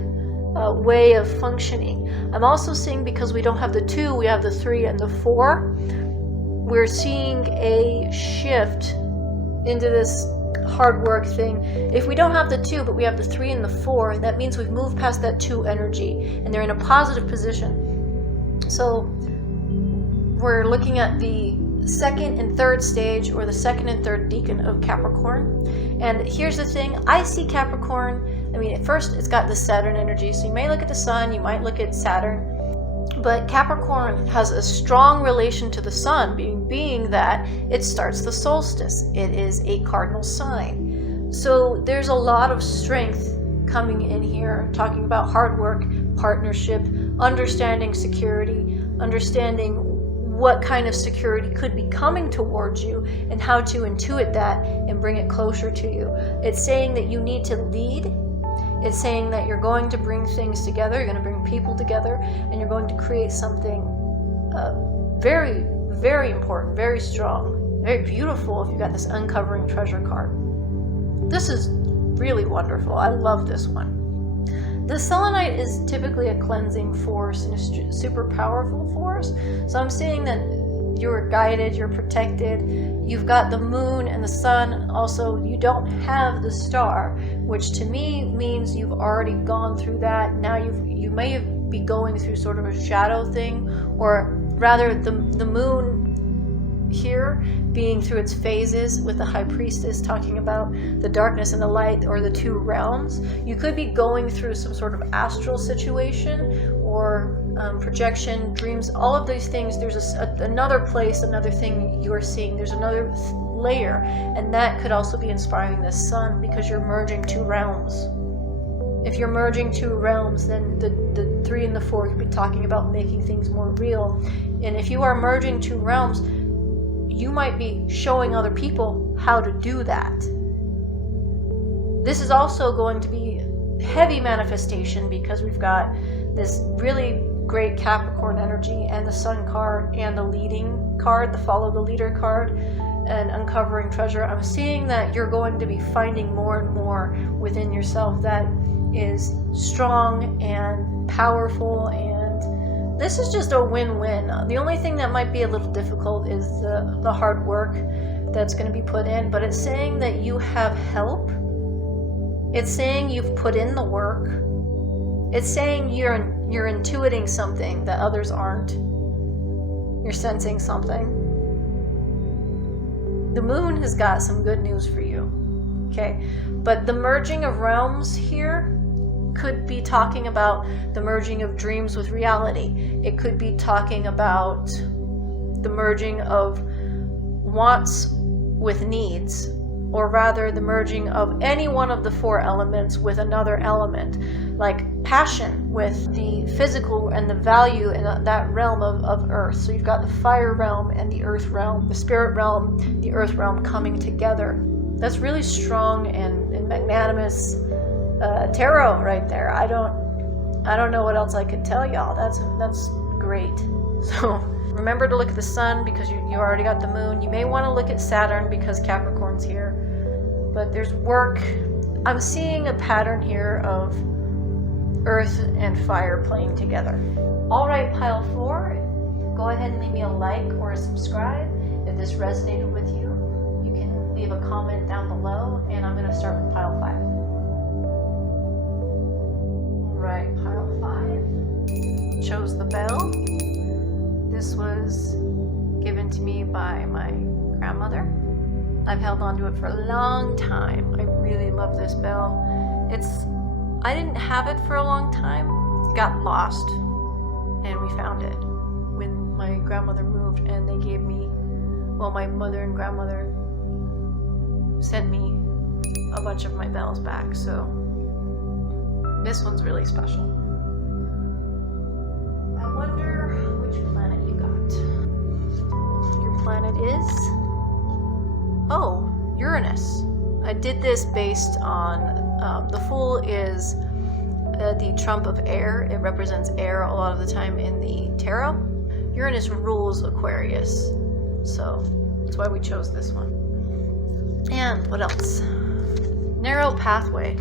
way of functioning. I'm also seeing, because we don't have the 2, we have the 3 and the 4, we're seeing a shift into this hard work thing. If we don't have the 2, but we have the 3 and the 4, that means we've moved past that 2 energy, and they're in a positive position. So we're looking at the second and third stage, or the second and third decan of Capricorn. And here's the thing, I see Capricorn, I mean, at first it's got the Saturn energy, so you may look at the sun, you might look at Saturn, but Capricorn has a strong relation to the sun, being that it starts the solstice. It is a cardinal sign. So there's a lot of strength coming in here, talking about hard work, partnership, understanding security, understanding what kind of security could be coming towards you and how to intuit that and bring it closer to you. It's saying that you need to lead. It's saying that you're going to bring things together, you're going to bring people together, and you're going to create something very, very important, very strong, very beautiful if you got this uncovering treasure card. This is really wonderful. I love this one. The selenite is typically a cleansing force and a super powerful force. So I'm seeing that you're guided, you're protected. You've got the moon and the sun. Also, you don't have the star, which to me means you've already gone through that. Now you may be going through sort of a shadow thing, or rather the moon here being through its phases, with the high priestess talking about the darkness and the light, or the two realms. You could be going through some sort of astral situation, or projection, dreams, all of these things. There's another place, another thing you're seeing. There's another layer, and that could also be inspiring the sun, because you're merging two realms. If you're merging two realms, then the 3 and the 4 could be talking about making things more real. And if you are merging two realms, you might be showing other people how to do that. This is also going to be heavy manifestation, because we've got this really great Capricorn energy, and the Sun card, and the leading card, the follow the leader card, and uncovering treasure. I'm seeing that you're going to be finding more and more within yourself that is strong and powerful, and this is just a win-win. The only thing that might be a little difficult is the hard work that's going to be put in, but it's saying that you have help. It's saying you've put in the work. It's saying you're intuiting something that others aren't. You're sensing something. The moon has got some good news for you. Okay? But the merging of realms here could be talking about the merging of dreams with reality. It could be talking about the merging of wants with needs, or rather the merging of any one of the 4 elements with another element, like passion with the physical and the value in that realm of earth. So you've got the fire realm and the earth realm, the spirit realm, the earth realm coming together. That's really strong and magnanimous tarot right there. I don't know what else I could tell y'all. That's great. So remember to look at the sun, because you already got the moon. You may want to look at Saturn, because Capricorn's here. But there's work. I'm seeing a pattern here of earth and fire playing together. All right, pile 4, go ahead and leave me a like or a subscribe if this resonated with you. You can leave a comment down below, and I'm going to start with pile 5. All right, pile 5 chose the bell. This was given to me by my grandmother. I've held on to it for a long time. I really love this bell. I didn't have it for a long time. It got lost, and we found it when my grandmother moved, and they gave me, well, my mother and grandmother sent me a bunch of my bells back, so this one's really special. I wonder which planet you got. Your planet is... oh, Uranus. I did this based on, the Fool is the trump of air. It represents air a lot of the time in the tarot. Uranus rules Aquarius, so that's why we chose this one. And what else? Narrow pathway.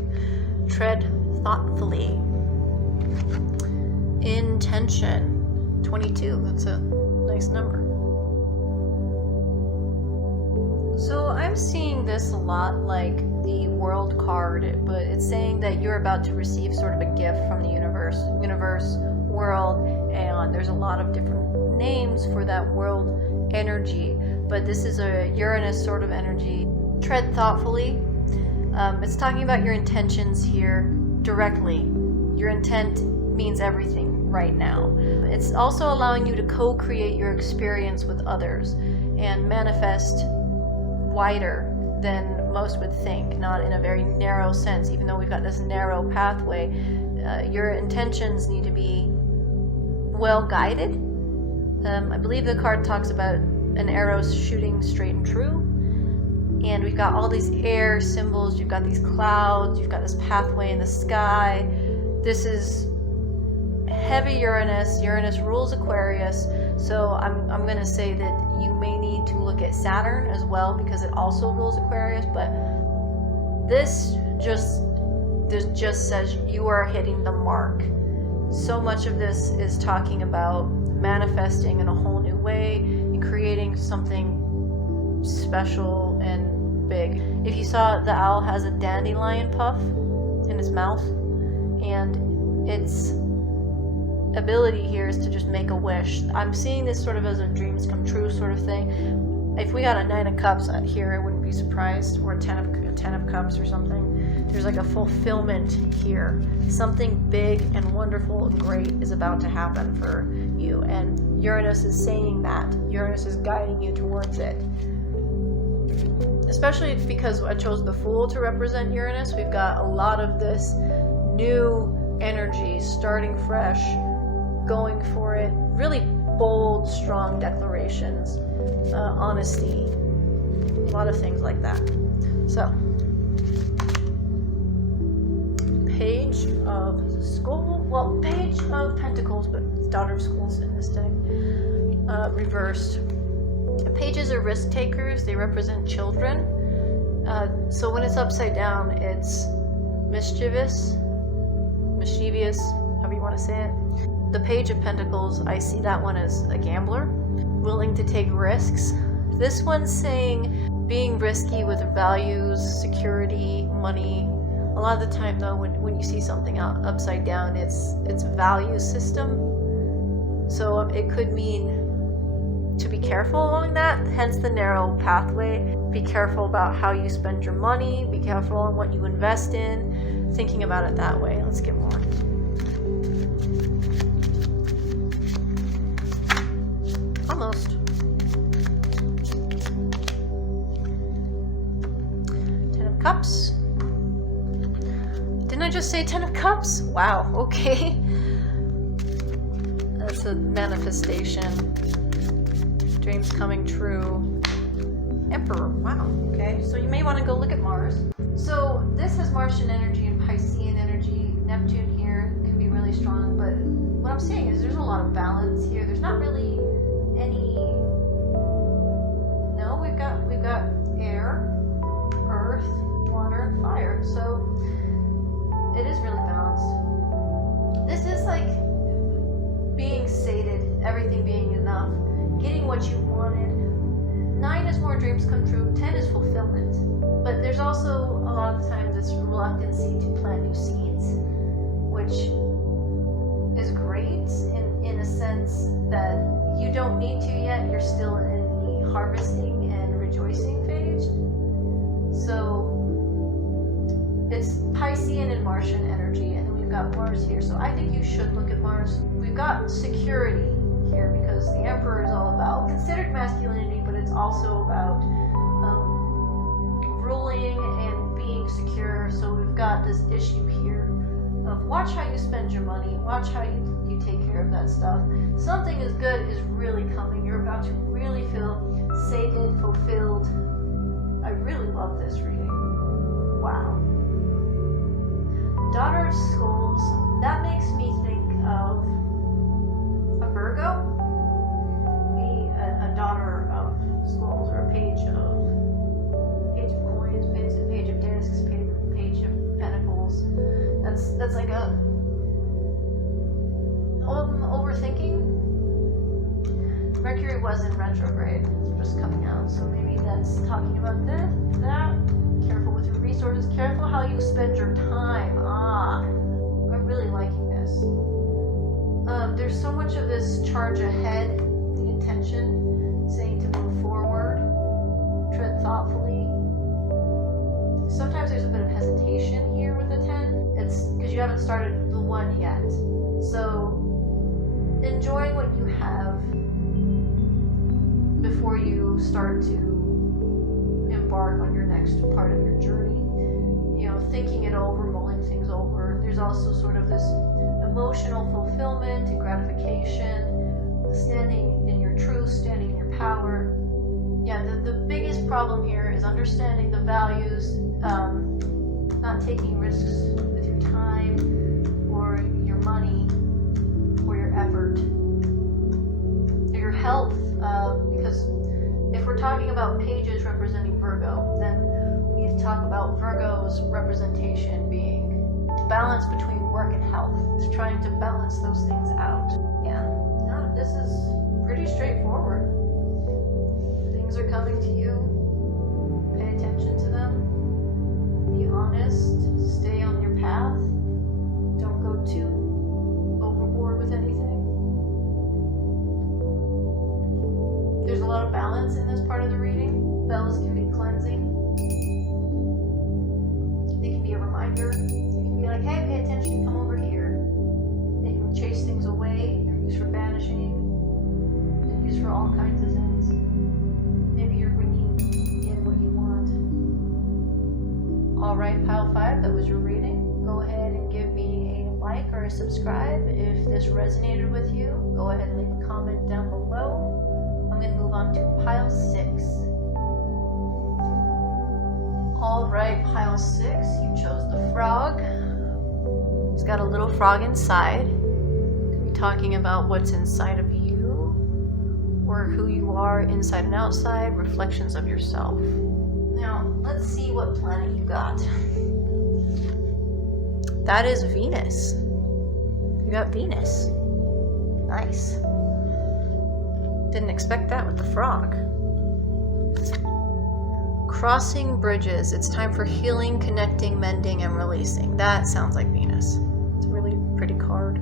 Tread thoughtfully. Intention. 22. That's a nice number. So I'm seeing this a lot like the World card, but it's saying that you're about to receive sort of a gift from the universe, world, and there's a lot of different names for that world energy, but this is a Uranus sort of energy. Tread thoughtfully. It's talking about your intentions here directly. Your intent means everything right now. It's also allowing you to co-create your experience with others and manifest wider than most would think, not in a very narrow sense. Even though we've got this narrow pathway, your intentions need to be well guided. I believe the card talks about an arrow shooting straight and true. And we've got all these air symbols, you've got these clouds, you've got this pathway in the sky. This is heavy Uranus. Uranus rules Aquarius. So I'm going to say that you may need to look at Saturn as well, because it also rules Aquarius. But this just says you are hitting the mark. So much of this is talking about manifesting in a whole new way and creating something special and big. If you saw, the owl has a dandelion puff in its mouth, and its ability here is to just make a wish. I'm seeing this sort of as a dreams come true sort of thing. If we got a 9 of Cups here, I wouldn't be surprised, or a 10 of Cups or something. There's like a fulfillment here. Something big and wonderful and great is about to happen for you, and Uranus is saying that. Uranus is guiding you towards it. Especially because I chose the Fool to represent Uranus. We've got a lot of this new energy, starting fresh, going for it, really bold, strong declarations, honesty, a lot of things like that. So, Page of Page of Pentacles, but it's Daughter of Schools in this deck, reversed. Pages are risk takers. They represent children. So when it's upside down, it's mischievous, however you want to say it. The Page of Pentacles, I see that one as a gambler, willing to take risks. This one's saying being risky with values, security, money. A lot of the time, though, when you see something upside down, it's value system. So it could mean to be careful along that, hence the narrow pathway. Be careful about how you spend your money, be careful on what you invest in, thinking about it that way. Let's get more. Almost. 10 of Cups. Didn't I just say 10 of Cups? Wow, okay. That's a manifestation. Dreams coming true. Emperor, wow, okay. So you may want to go look at Mars. So this has Martian energy and Piscean energy. Neptune here can be really strong, but what I'm saying is there's a lot of balance here. There's not really any, no, we've got air, earth, water, and fire. So it is really balanced. This is like being sated, everything being enough, getting what you wanted. 9 is more dreams come true, 10 is fulfillment. But there's also a lot of the times this reluctancy to plant new seeds, which is great in a sense that you don't need to yet. You're still in the harvesting and rejoicing phase. So it's Piscean and Martian energy, and then we've got Mars here. So I think you should look at Mars. We've got security here because the Emperor is all about considered masculinity, but it's also about ruling and being secure. So we've got this issue here of watch how you spend your money, watch how you take care of that stuff. Something as good is really coming. You're about to really feel sated, fulfilled. I really love this reading. Wow. Daughter of Skulls, that makes me think of a Virgo, a daughter of skulls, or a page of coins, page of discs, page of pentacles. That's like a overthinking. Mercury was in retrograde, just coming out, so maybe that's talking about that. Careful with your resources, careful how you spend your time. I'm really liking this. There's so much of this charge ahead, the intention, saying to move forward, tread thoughtfully. Sometimes there's a bit of hesitation here with the 10. It's because you haven't started the 1 yet. So enjoying what you have before you start to embark on your next part of your journey. Thinking it over, mulling things over. There's also sort of this emotional fulfillment and gratification, standing in your truth, standing in your power. Yeah, the biggest problem here is understanding the values, not taking risks with your time or your money or your effort or your health, because if we're talking about pages representing Virgo, then we need to talk about Virgo's representation being balance between work and health. It's trying to balance those things out. Yeah, no, this is pretty straightforward. Things are coming to you. Pay attention to them. Be honest. Stay on your path. Don't go too overboard with anything. There's a lot of balance in this part of the reading. Bells can be cleansing. They can be a reminder. They can be like, hey, pay attention, come over here. They can chase things away. They're used for banishing. They're used for all kinds of things. Maybe you're bringing in what you want. Alright, Pile 5, that was your reading. Go ahead and give me a like or a subscribe if this resonated with you. Go ahead and leave a comment down below. I'm going to move on to Pile 6. Alright, Pile 6, you chose the frog. It's got a little frog inside. Could be talking about what's inside of you, or who you are inside and outside, reflections of yourself. Now, let's see what planet you got. That is Venus. You got Venus. Nice. Didn't expect that with the frog. Crossing bridges. It's time for healing, connecting, mending, and releasing. That sounds like Venus. It's a really pretty card.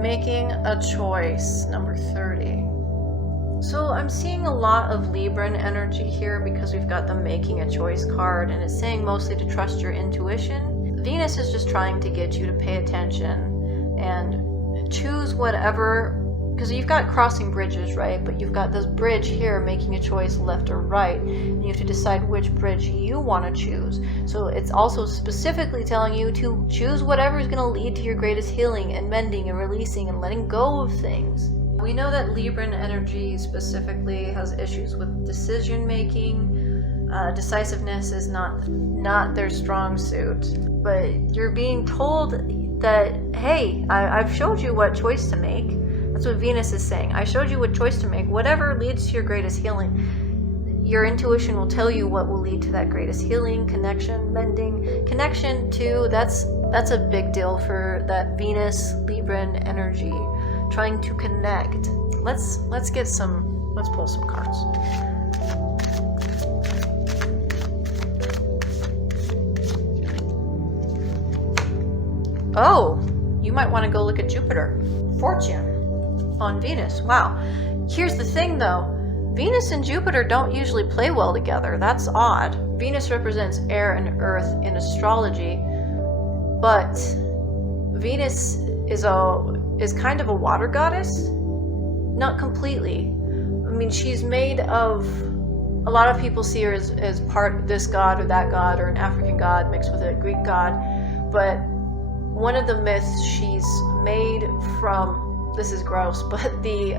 Making a choice, number 30. So I'm seeing a lot of Libran energy here because we've got the making a choice card, and it's saying mostly to trust your intuition. Venus is just trying to get you to pay attention and choose whatever, because you've got crossing bridges, right? But you've got this bridge here, making a choice left or right, and you have to decide which bridge you want to choose. So it's also specifically telling you to choose whatever is going to lead to your greatest healing and mending and releasing and letting go of things. We know that Libran energy specifically has issues with decision making. Decisiveness is not their strong suit, but you're being told that, hey, I've showed you what choice to make. That's what Venus is saying. I showed you what choice to make. Whatever leads to your greatest healing, your intuition will tell you what will lead to that greatest healing, connection, mending. Connection too, that's a big deal for that Venus Libran energy. Trying to connect. Let's pull some cards. Oh, you might want to go look at Jupiter. Fortune on Venus. Wow. Here's the thing though. Venus and Jupiter don't usually play well together. That's odd. Venus represents air and earth in astrology, but Venus is kind of a water goddess. Not completely. I mean, she's made of, a lot of people see her as part this god or that god, or an African god mixed with a Greek god, but one of the myths, she's made from, this is gross, but the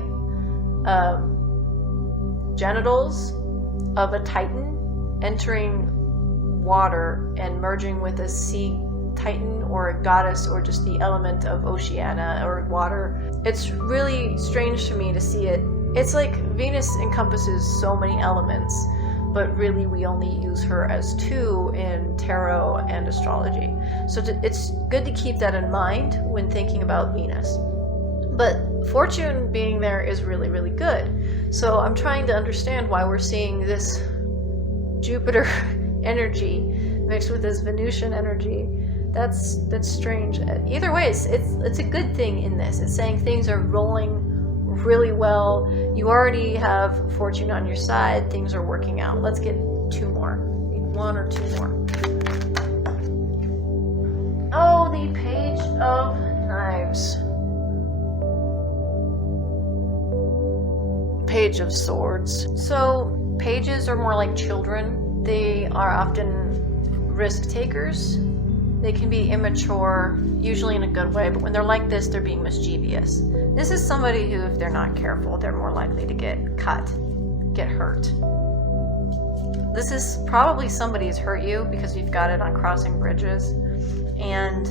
genitals of a titan entering water and merging with a sea titan or a goddess, or just the element of Oceania or water. It's really strange to me to see it. It's like Venus encompasses so many elements, but really we only use her as two in tarot and astrology. So it's good to keep that in mind when thinking about Venus. But Fortune being there is really, really good. So I'm trying to understand why we're seeing this Jupiter energy mixed with this Venusian energy. That's strange. Either way, it's a good thing in this. It's saying things are rolling really well. You already have Fortune on your side. Things are working out. Let's get two more. One or two more. Oh, the Page of Knives. Page of Swords. So pages are more like children. They are often risk takers. They can be immature, usually in a good way, but when they're like this, they're being mischievous. This is somebody who, if they're not careful, they're more likely to get cut, get hurt. This is probably somebody who's hurt you because you've got it on crossing bridges. And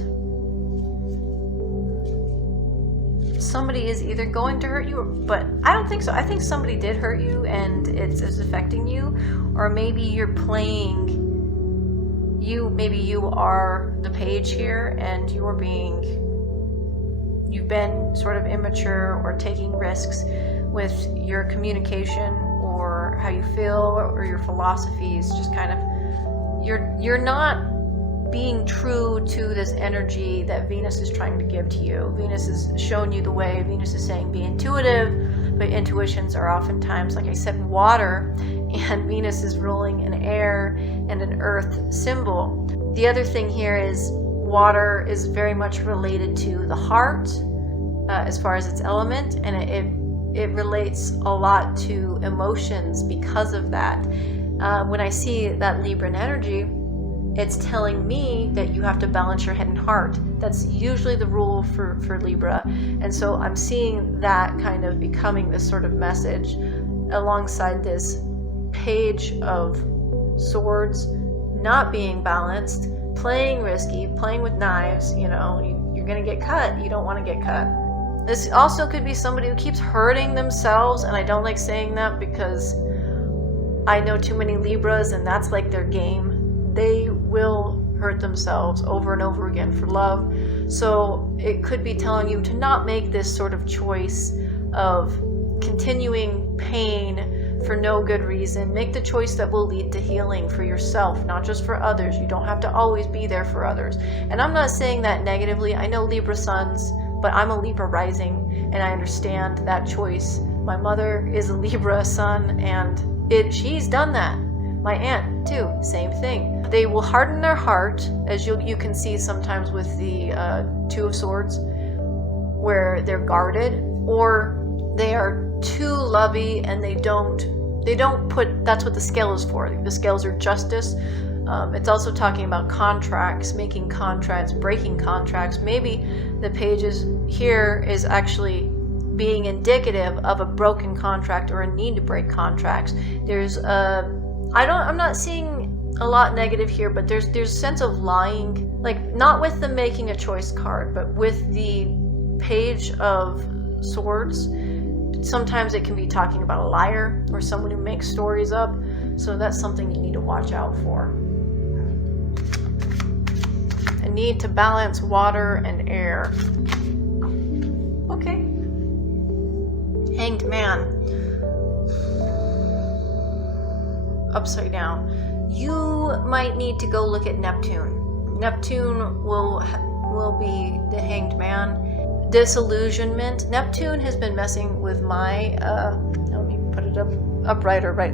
somebody is either going to hurt you, but I don't think so. I think somebody did hurt you and it's affecting you, or maybe you're playing, maybe you are the page here and you've been sort of immature or taking risks with your communication or how you feel or your philosophies. Just kind of, you're not being true to this energy that Venus is trying to give to you. Venus is showing you the way. Venus is saying be intuitive, but intuitions are oftentimes, like I said, water, and Venus is ruling an air and an earth symbol. The other thing here is water is very much related to the heart as far as its element, and it relates a lot to emotions because of that. When I see that Libran energy, it's telling me that you have to balance your head and heart. That's usually the rule for Libra. And so I'm seeing that kind of becoming this sort of message alongside this Page of Swords not being balanced, playing risky, playing with knives. You're going to get cut. You don't want to get cut. This also could be somebody who keeps hurting themselves, and I don't like saying that because I know too many Libras and that's like their game. They will hurt themselves over and over again for love. So it could be telling you to not make this sort of choice of continuing pain for no good reason. Make the choice that will lead to healing for yourself, not just for others. You don't have to always be there for others. And I'm not saying that negatively. I know Libra suns, but I'm a Libra rising, and I understand that choice. My mother is a Libra sun, and she's done that. My aunt too, same thing. They will harden their heart, as you can see sometimes with the Two of Swords, where they're guarded, or they are too lovey and they don't put, that's what the scale is for. The scales are justice. It's also talking about contracts, making contracts, breaking contracts. Maybe the pages here is actually being indicative of a broken contract or a need to break contracts. I'm not seeing a lot negative here, but there's a sense of lying, like not with the making a choice card, but with the Page of Swords. Sometimes it can be talking about a liar or someone who makes stories up. So that's something you need to watch out for. A need to balance water and air. Okay. Hanged Man. Upside down. You might need to go look at Neptune. Neptune will be the Hanged Man. Disillusionment. Neptune has been messing with my, let me put it upright or right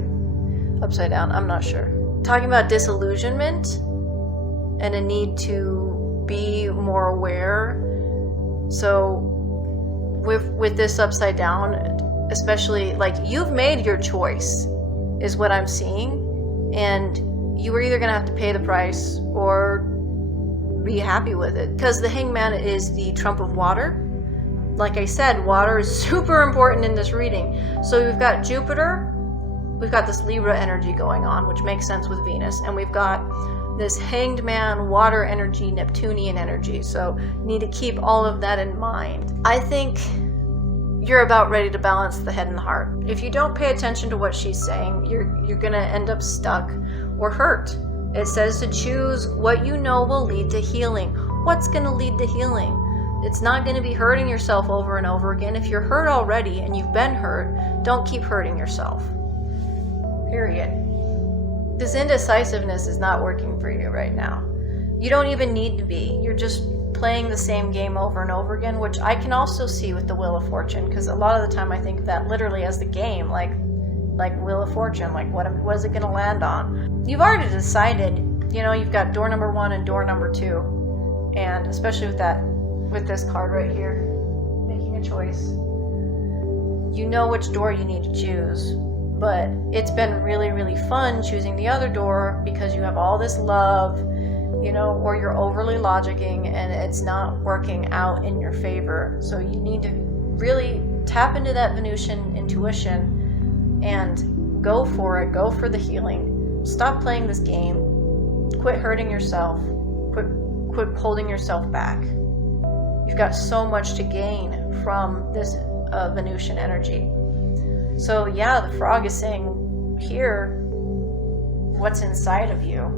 upside down. I'm not sure. Talking about disillusionment and a need to be more aware. So with this upside down, especially, like, you've made your choice is what I'm seeing, and you are either going to have to pay the price or be happy with it, because the Hangman is the trump of water. Like I said, water is super important in this reading. So we've got Jupiter, we've got this Libra energy going on, which makes sense with Venus, and we've got this Hanged Man, water energy, Neptunian energy. So you need to keep all of that in mind. I think you're about ready to balance the head and the heart. If you don't pay attention to what she's saying, you're gonna end up stuck or hurt. It says to choose what you know will lead to healing. What's gonna lead to healing? It's not gonna be hurting yourself over and over again. If you're hurt already and you've been hurt, don't keep hurting yourself. Period. This indecisiveness is not working for you right now. You don't even need to be. You're just playing the same game over and over again, which I can also see with the Wheel of Fortune, because a lot of the time I think of that literally as the game, like Wheel of Fortune, like what is it going to land on? You've already decided, you've got door number 1 and door number 2, and especially with this card right here, making a choice. You know which door you need to choose. but it's been really, really fun choosing the other door because you have all this love, you know, or you're overly logicking and it's not working out in your favor. So you need to really tap into that Venusian intuition and go for it. Go for the healing. Stop playing this game. Quit hurting yourself. Quit holding yourself back. You've got so much to gain from this Venusian energy. So yeah, the frog is saying here what's inside of you.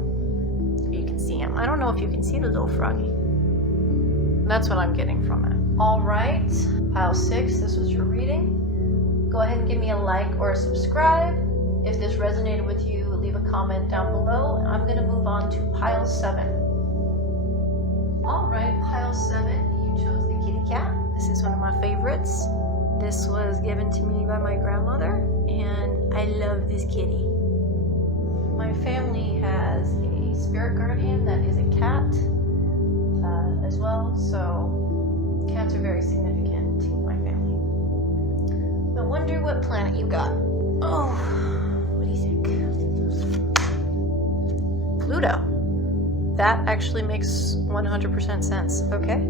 You can see him. I don't know if you can see the little froggy. That's what I'm getting from it. All right, pile 6, this was your reading. Go ahead and give me a like or a subscribe. If this resonated with you, leave a comment down below. I'm going to move on to pile 7. All right, pile 7, you chose the kitty cat. This is one of my favorites. This was given to me by my grandmother, and I love this kitty. My family has a spirit guardian that is a cat as well, so cats are very significant to my family. I wonder what planet you got. Oh, what do you think? Pluto. That actually makes 100% sense. Okay.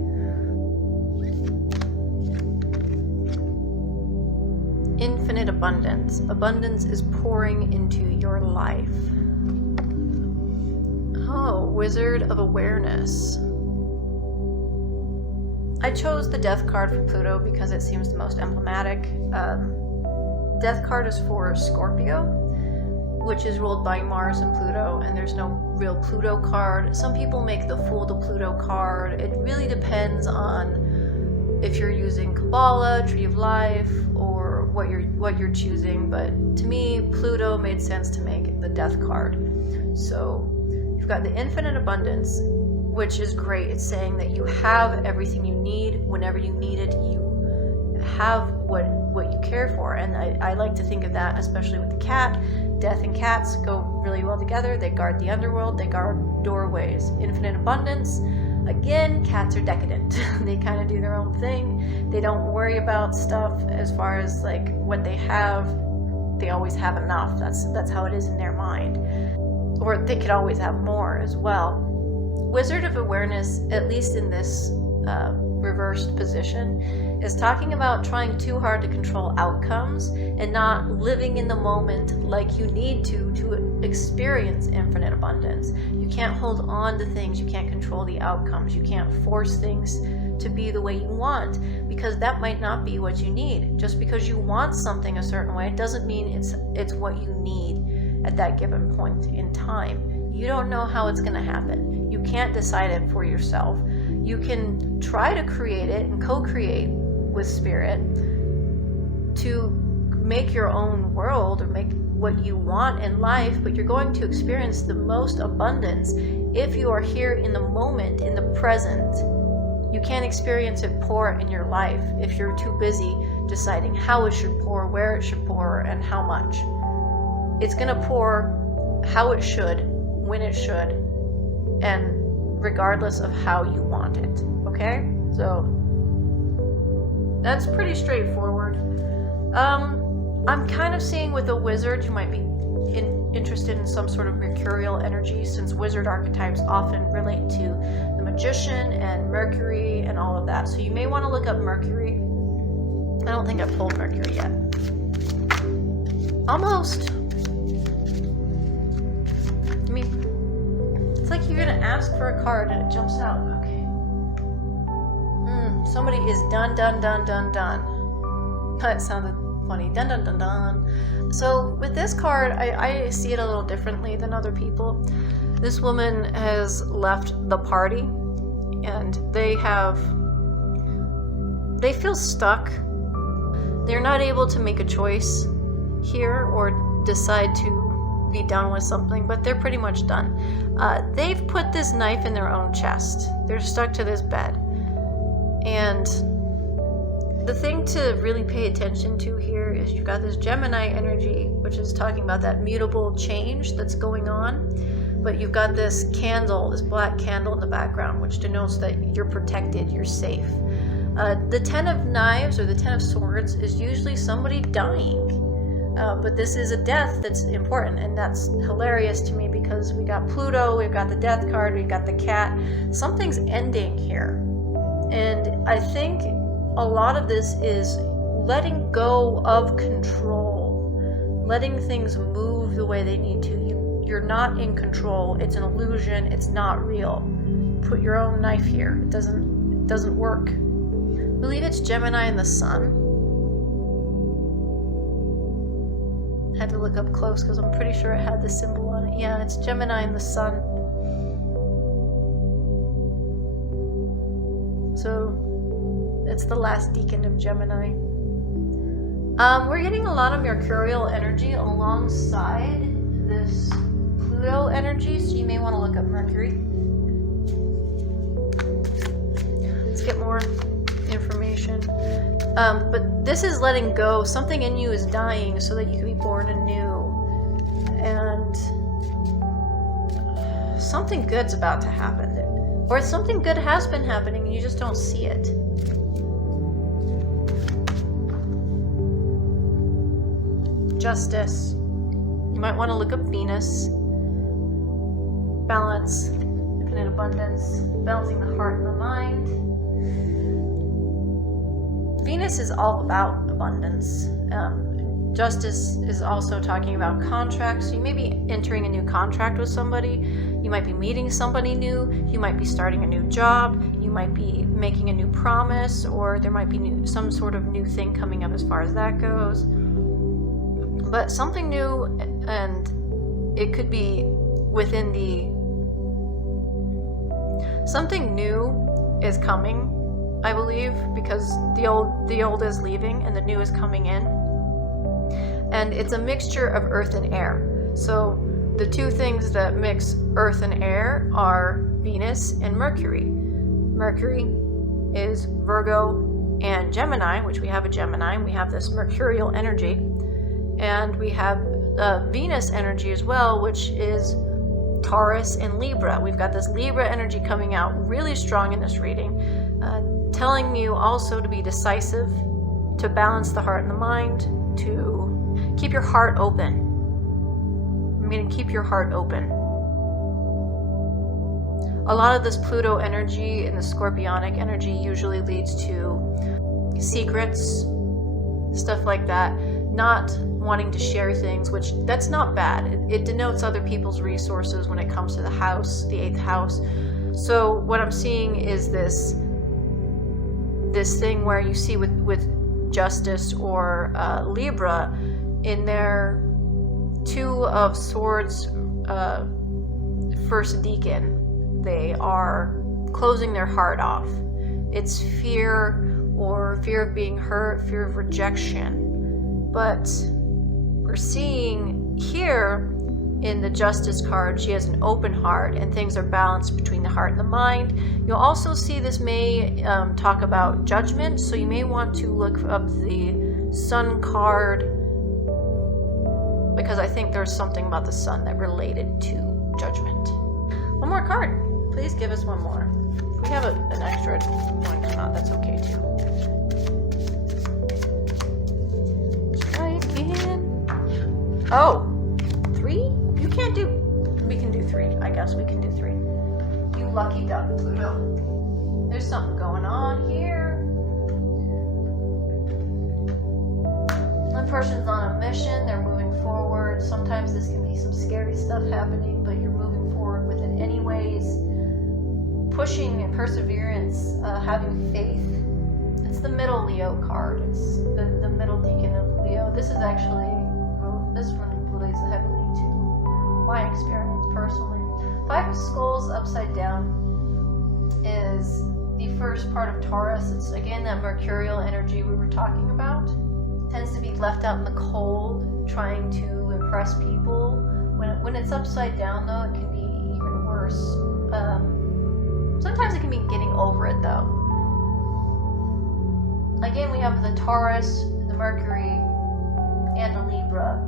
Infinite abundance. Abundance is pouring into your life. Oh, Wizard of Awareness. I chose the Death card for Pluto because it seems the most emblematic. Death card is for Scorpio, which is ruled by Mars and Pluto, and there's no real Pluto card. Some people make the Fool to Pluto card. It really depends on if you're using Kabbalah, Tree of Life, or what you're choosing, but to me, Pluto made sense to make the Death card. So you've got the Infinite Abundance, which is great. It's saying that you have everything you need whenever you need it. You have what you care for, and I like to think of that, especially with the cat. Death and cats go really well together. They guard the underworld, they guard doorways. Infinite abundance. Again, cats are decadent. They kind of do their own thing. They don't worry about stuff as far as like what they have. They always have enough. That's how it is in their mind. Or they could always have more as well. Wizard of Awareness, at least in this reversed position, is talking about trying too hard to control outcomes and not living in the moment like you need to experience infinite abundance. You can't hold on to things, you can't control the outcomes, you can't force things to be the way you want, because that might not be what you need. Just because you want something a certain way doesn't mean it's what you need at that given point in time. You don't know how it's going to happen. You can't decide it for yourself. You can try to create it and co-create with spirit to make your own world or make what you want in life, but you're going to experience the most abundance if you are here in the moment, in the present. You can't experience it pour in your life if you're too busy deciding how it should pour, where it should pour, and how much. It's going to pour how it should, when it should, and regardless of how you want it. Okay? So that's pretty straightforward. I'm kind of seeing with a wizard, you might be interested in some sort of mercurial energy, since wizard archetypes often relate to the magician and Mercury and all of that. So you may want to look up Mercury. I don't think I've pulled Mercury yet. Almost. I mean, it's like you're gonna ask for a card and it jumps out. Okay. Somebody is done. That sounded funny. Dun. So with this card, I see it a little differently than other people. This woman has left the party, and they feel stuck. They're not able to make a choice here or decide to be done with something, but they're pretty much done. They've put this knife in their own chest. They're stuck to this bed. And the thing to really pay attention to here is you've got this Gemini energy, which is talking about that mutable change that's going on. But you've got this candle, this black candle in the background, which denotes that you're protected, you're safe. The 10 of Knives or the 10 of Swords is usually somebody dying. But this is a death that's important, and that's hilarious to me because we got Pluto, we've got the death card, we've got the cat. Something's ending here. And I think a lot of this is letting go of control, letting things move the way they need to. You're not in control. It's an illusion. It's not real. Put your own knife here. It doesn't work. I believe it's Gemini and the Sun. Had to look up close because I'm pretty sure it had the symbol on it. Yeah, it's Gemini and the Sun. So it's the last decan of Gemini. We're getting a lot of Mercurial energy alongside this Pluto energy, so you may want to look up Mercury. Let's get more information. But this is letting go. Something in you is dying so that you can be born anew. And something good's about to happen. Or something good has been happening and you just don't see it. Justice. You might want to look up Venus. Balance. Infinite abundance. Balancing the heart and the mind. Venus is all about abundance. Justice is also talking about contracts. You may be entering a new contract with somebody. You might be meeting somebody new. You might be starting a new job. You might be making a new promise, or there might be some sort of new thing coming up as far as that goes. But something new, and it could be within something new is coming. I believe, because the old is leaving and the new is coming in. And it's a mixture of earth and air. So the two things that mix earth and air are Venus and Mercury. Mercury is Virgo and Gemini, which we have a Gemini, and we have this Mercurial energy. And we have Venus energy as well, which is Taurus and Libra. We've got this Libra energy coming out really strong in this reading. Telling you also to be decisive, to balance the heart and the mind, to keep your heart open. I'm going to keep your heart open. A lot of this Pluto energy and the Scorpionic energy usually leads to secrets, stuff like that, not wanting to share things, which that's not bad. It denotes other people's resources when it comes to the house, the 8th house. So what I'm seeing is this thing where you see with Justice or Libra in their 2 of Swords first decan, they are closing their heart off. It's fear, or fear of being hurt, fear of rejection. But we're seeing here in the Justice card, she has an open heart and things are balanced between the heart and the mind. You'll also see this may talk about judgment, so you may want to look up the Sun card, because I think there's something about the Sun that related to judgment. One more card. Please give us one more. If we have an extra one come out, that's okay too. Let's try again. Oh, 3? You can't do... We can do 3. I guess we can do 3. You lucky duck, Pluto. There's something going on here. One person's on a mission. They're moving forward. Sometimes this can be some scary stuff happening, but you're moving forward with it anyways. Pushing and perseverance, having faith. It's the middle Leo card. It's the middle decan of Leo. This is actually... this one relates heavily to my experience personally. 5 of Skulls upside down is the first part of Taurus. It's again that Mercurial energy we were talking about. It tends to be left out in the cold, trying to impress people. When it's upside down though, it can be even worse. Sometimes it can be getting over it though. Again, we have the Taurus, the Mercury, and the Libra,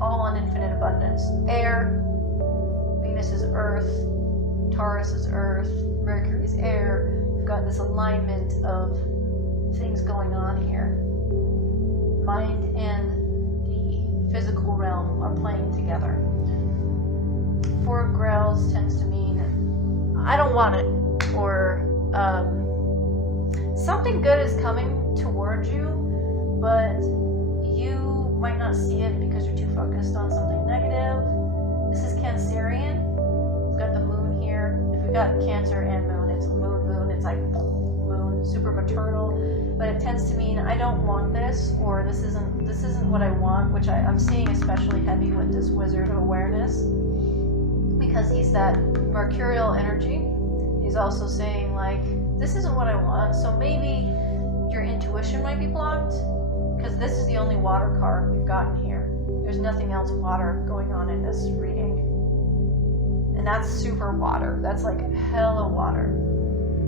all on infinite abundance. Air, Venus is Earth, Taurus is Earth, Mercury is air. We've got this alignment of things going on here. Mind and the physical realm are playing together. Four of Grails tends to mean I don't want it, or something good is coming towards you, but you might not see it because you're too focused on something negative. This is Cancerian. We've got the moon here. If we've got Cancer and moon, it's moon, it's like moon, super maternal, but it tends to mean I don't want this, or this isn't what I want, which I'm seeing especially heavy with this Wizard of Awareness, because he's that mercurial energy. He's also saying, like, this isn't what I want, so maybe your intuition might be blocked, because this is the only water card we've gotten here. There's nothing else water going on in this reading. And that's super water. That's like hella water.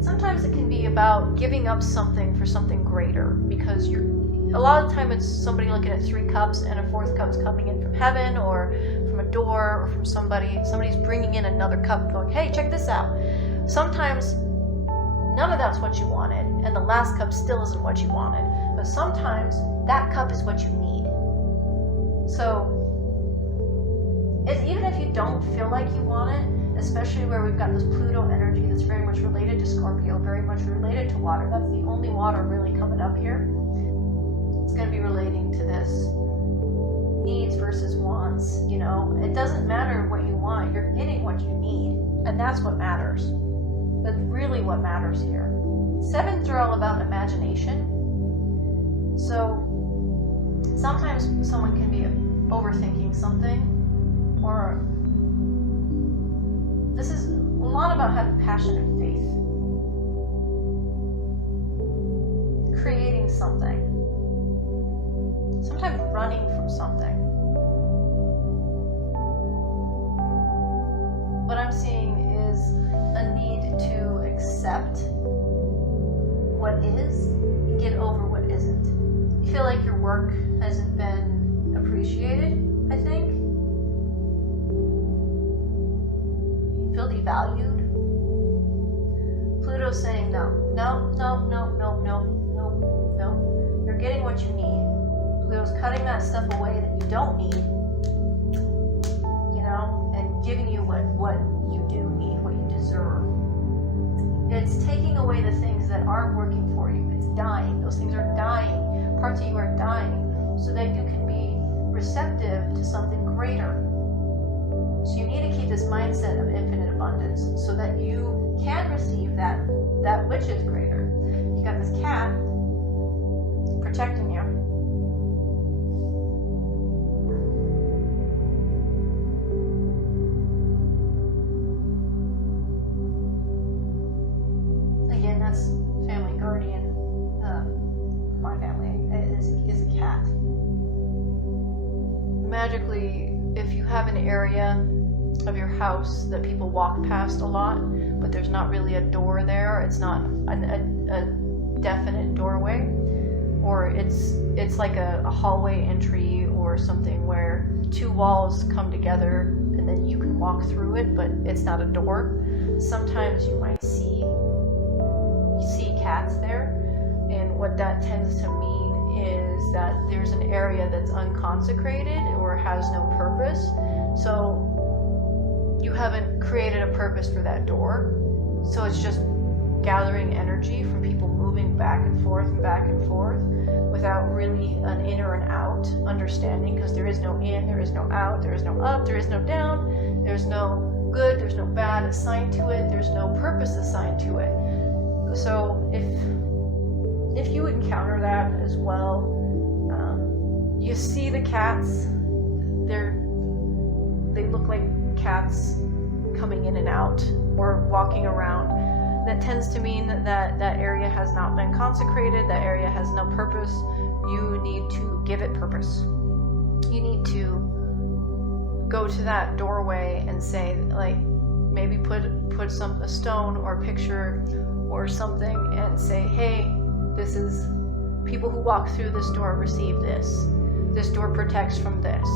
Sometimes it can be about giving up something for something greater, because a lot of the time it's somebody looking at 3 cups and a 4th cup's coming in from heaven or from a door or from somebody's bringing in another cup going, hey, check this out. Sometimes none of that's what you wanted, and the last cup still isn't what you wanted, but sometimes that cup is what you need. So even if you don't feel like you want it, especially where we've got this Pluto energy that's very much related to Scorpio, very much related to water. That's the only water really coming up here. It's going to be relating to this needs versus wants. You know, it doesn't matter what you want, you're getting what you need, and that's what matters. That's really what matters here. 7s are all about imagination. So sometimes someone can be overthinking something, or this is a lot about having passion and faith. Creating something. Sometimes running from something. What I'm seeing is a need to accept what is and get over what isn't. You feel like your work hasn't been appreciated, I think. You feel devalued. Pluto's saying no. You're getting what you need. Pluto's cutting that stuff away that you don't need, you know, and giving you what you do need, what you deserve. It's taking away the things that aren't working for you. It's dying. Those things are dying. Parts of you are dying, so that you can be receptive to something greater. So you need to keep this mindset of infinite abundance so that you can receive that which is greater. You got this cat protecting you. Again, that's family guardian. My family is a cat. Magically, if you have an area of your house that people walk past a lot, but there's not really a door there, it's not a definite doorway, or it's like a hallway entry or something where 2 walls come together and then you can walk through it, but it's not a door. Sometimes you might see cats there, and what that tends to mean is that there's an area that's unconsecrated or has no purpose. So you haven't created a purpose for that door, so it's just gathering energy from people moving back and forth without really an in or an out understanding, because there is no in, there is no out, there is no up, there is no down, there's no good, there's no bad assigned to it, there's no purpose assigned to it. So if you encounter that as well, you see the cats, they look like cats coming in and out or walking around. That tends to mean that area has not been consecrated, that area has no purpose. You need to give it purpose. You need to go to that doorway and say, like, maybe put a stone or a picture or something and say, hey, this is people who walk through this door receive this. This door protects from this.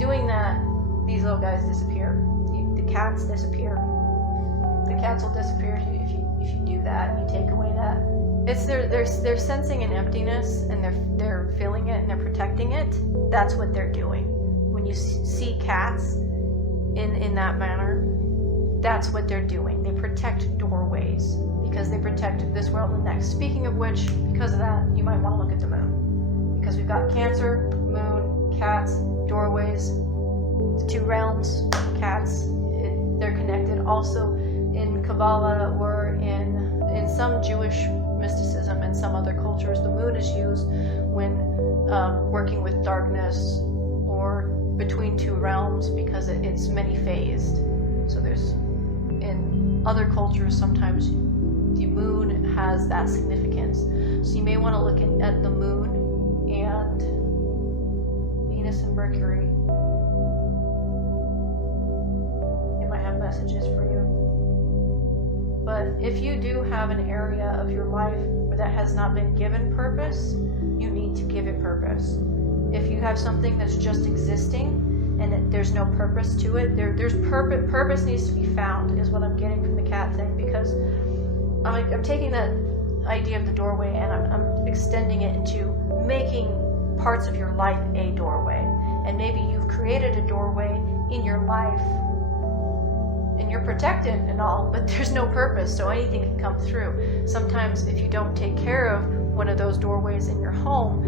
Doing that, these little guys disappear. The cats disappear. The cats will disappear if you do that and you take away that It's they're sensing an emptiness, and they're feeling it, and they're protecting it. That's what they're doing. When you see cats in that manner, that's what they're doing. They protect doorways because they protect this world and the next. Speaking of which, because of that, you might want to look at the moon, because we've got Cancer, moon, cats, doorways, the two realms, cats. They're connected. Also, in Kabbalah or in some Jewish mysticism and some other cultures, the moon is used when working with darkness or between two realms, because it's many-phased. So there's, in other cultures, sometimes the moon has that significance. So you may want to look at the moon and Venus and Mercury. It might have messages for you. But if you do have an area of your life that has not been given purpose, you need to give it purpose. If you have something that's just existing and there's no purpose to it, there's purpose needs to be found, is what I'm getting from the cat thing, because I'm taking that idea of the doorway and I'm extending it into making parts of your life a doorway. And maybe you've created a doorway in your life and you're protected and all, but there's no purpose, so anything can come through. Sometimes if you don't take care of one of those doorways in your home,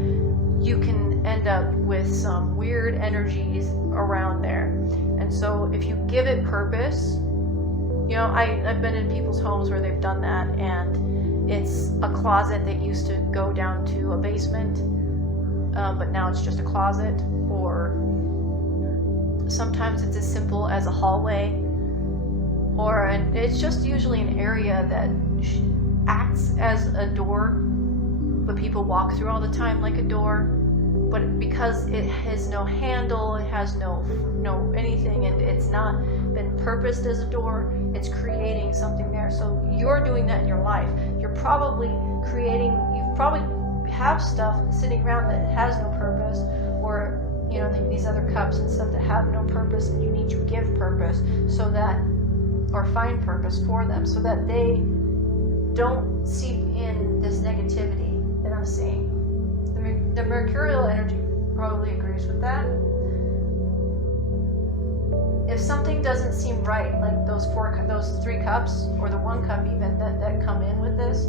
you can end up with some weird energies around there. And so if you give it purpose, you know, I've been in people's homes where they've done that, and it's a closet that used to go down to a basement, but now it's just a closet. Or sometimes it's as simple as a hallway, and it's just usually an area that acts as a door, but people walk through all the time like a door. But because it has no handle, it has no anything, and it's not been purposed as a door, it's creating something there. So you're doing that in your life. You're probably you probably have stuff sitting around that has no purpose, or you know, these other cups and stuff that have no purpose, and you need to give purpose so that, or find purpose for them, so that they don't seep in this negativity that I'm seeing. The mercurial energy probably agrees with that. If something doesn't seem right, like those 3 cups, or the 1 cup even that come in with this,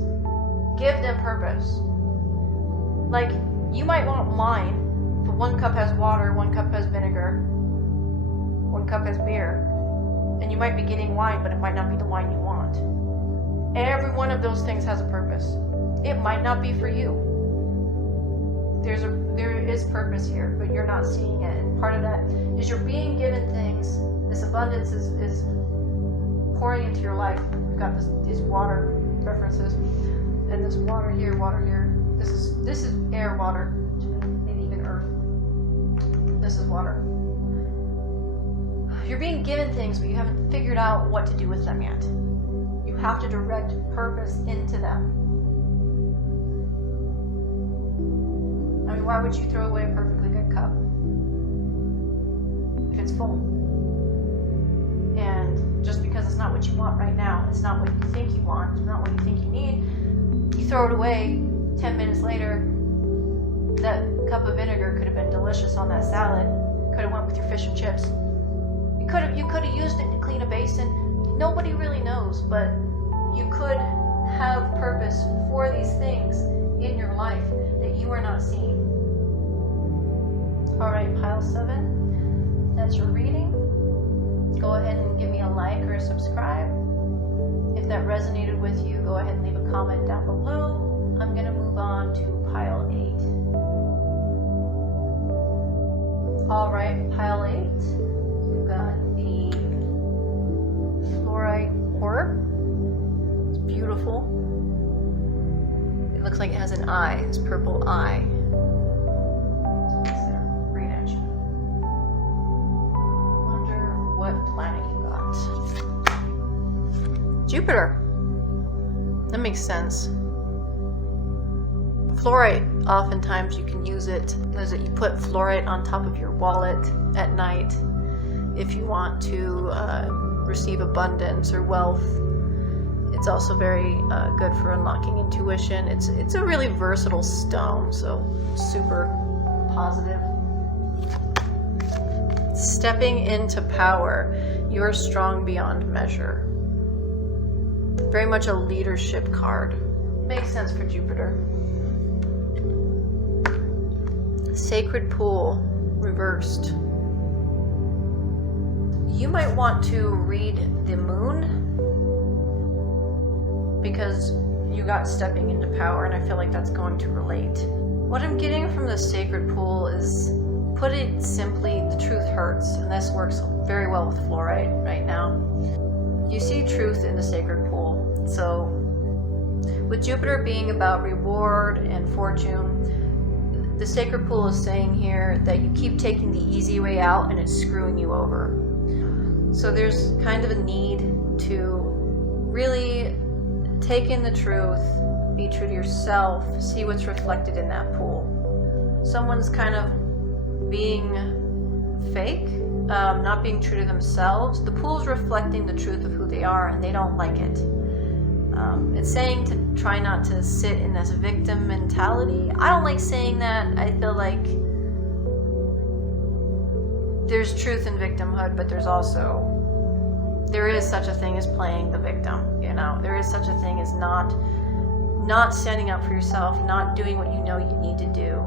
give them purpose. Like, you might want wine, but 1 cup has water, 1 cup has vinegar, 1 cup has beer. And you might be getting wine, but it might not be the wine you want. Every one of those things has a purpose. It might not be for you. There is purpose here, but you're not seeing it. And part of that is you're being given things. This abundance is pouring into your life. We've got these water references, and this water here. This is air, water, maybe even earth. This is water. You're being given things, but you haven't figured out what to do with them yet. You have to direct purpose into them. I mean, why would you throw away a perfectly good cup if it's full? And just because it's not what you want right now, it's not what you think you want, it's not what you think you need, you throw it away. 10 minutes later, that cup of vinegar could have been delicious on that salad. Could have went with your fish and chips. You could have used it to clean a basin. Nobody really knows, but you could have purpose for these things in your life that you are not seeing. Alright, pile 7. That's your reading. Go ahead and give me a like or a subscribe. If that resonated with you, go ahead and leave a comment down below. I'm going to move on to pile 8. Alright, pile 8. We've got the Fluorite Orb. It's beautiful. It looks like it has an eye, this purple eye. Green edge. Wonder what planet you got. Jupiter. That makes sense. Fluorite, oftentimes you can use it as that you put fluorite on top of your wallet at night if you want to receive abundance or wealth. It's also very good for unlocking intuition. It's a really versatile stone, so super positive. Stepping into power. You're strong beyond measure. Very much a leadership card. Makes sense for Jupiter. Sacred Pool, reversed. You might want to read the moon, because you got stepping into power, and I feel like that's going to relate. What I'm getting from the Sacred Pool is, put it simply, the truth hurts, and this works very well with fluorite right now. You see truth in the Sacred Pool. So with Jupiter being about reward and fortune, the Sacred Pool is saying here that you keep taking the easy way out and it's screwing you over. So there's kind of a need to really take in the truth, be true to yourself, see what's reflected in that pool. Someone's kind of being fake, not being true to themselves. The pool's reflecting the truth of who they are, and they don't like it. It's saying to try not to sit in this victim mentality. I don't like saying that. I feel like there's truth in victimhood, but there is such a thing as playing the victim, you know? There is such a thing as not standing up for yourself, not doing what you know you need to do.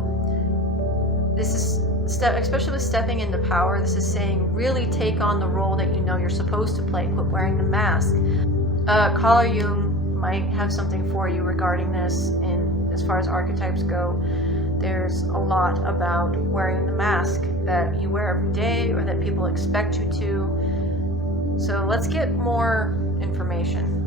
This is especially with stepping into power, this is saying really take on the role that you know you're supposed to play. Quit wearing the mask. Carl Jung might have something for you regarding this. In as far as archetypes go, there's a lot about wearing the mask that you wear every day or that people expect you to. So let's get more information.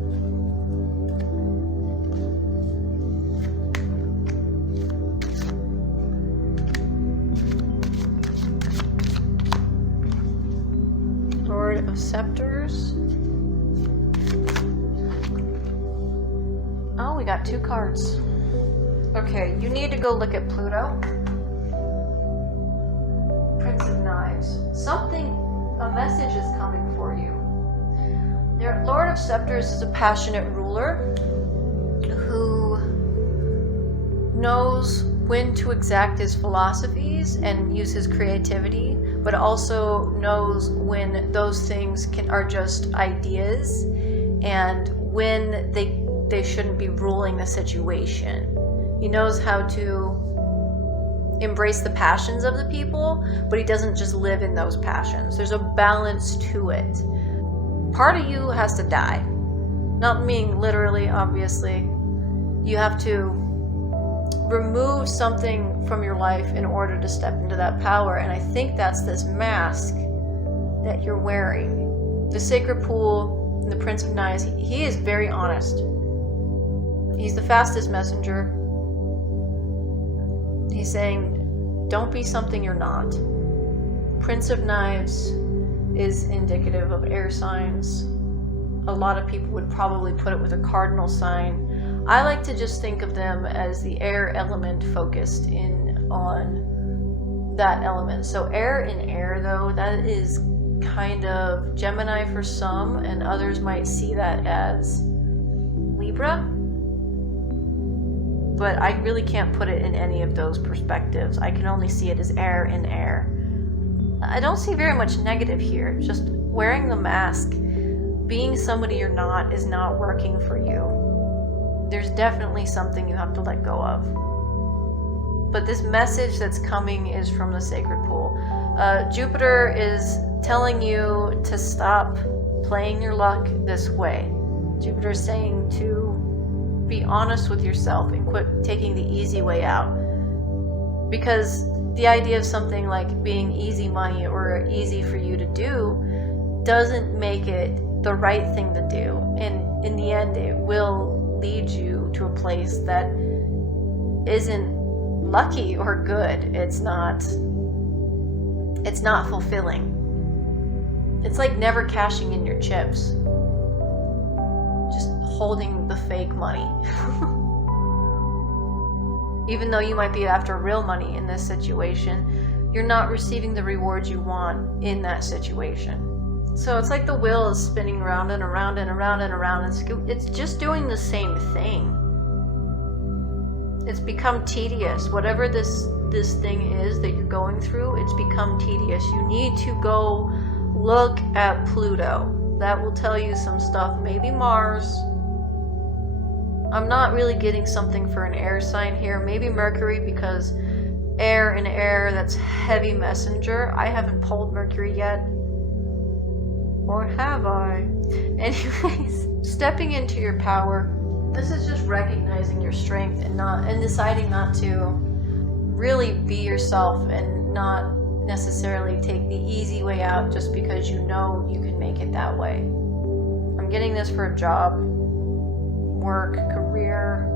Lord of Scepters. Oh, we got 2 cards. Okay, you need to go look at Pluto. Prince of Knives. A message is coming for you. Your Lord of Scepters is a passionate ruler who knows when to exact his philosophies and use his creativity, but also knows when those things are just ideas and when they shouldn't be ruling the situation. He knows how to embrace the passions of the people, but he doesn't just live in those passions. There's a balance to it. Part of you has to die. Not meaning literally, obviously. You have to remove something from your life in order to step into that power, and I think that's this mask that you're wearing. The Sacred Pool and the Prince of Knives, he is very honest. He's the fastest messenger. He's saying, don't be something you're not. Prince of Knives is indicative of air signs. A lot of people would probably put it with a cardinal sign. I like to just think of them as the air element focused in on that element. So air in air, though, that is kind of Gemini for some, and others might see that as Libra. But I really can't put it in any of those perspectives. I can only see it as air in air. I don't see very much negative here. Just wearing the mask, being somebody you're not, is not working for you. There's definitely something you have to let go of. But this message that's coming is from the Sacred Pool. Jupiter is telling you to stop playing your luck this way. Jupiter is saying to be honest with yourself and quit taking the easy way out. Because the idea of something like being easy money or easy for you to do doesn't make it the right thing to do. And in the end, it will lead you to a place that isn't lucky or good. It's not fulfilling. It's like never cashing in your chips. Just holding the fake money. Even though you might be after real money in this situation, you're not receiving the rewards you want in that situation. So it's like the wheel is spinning round and around and around and around. It's just doing the same thing. It's become tedious. Whatever this thing is that you're going through, it's become tedious. You need to go look at Pluto. That will tell you some stuff. Maybe Mars. I'm not really getting something for an air sign here. Maybe Mercury, because air and air, that's heavy messenger. I haven't pulled Mercury yet. Or have I? Anyways, stepping into your power. This is just recognizing your strength and deciding not to really be yourself and not necessarily take the easy way out just because you know you can make it that way. I'm getting this for a job, work, career,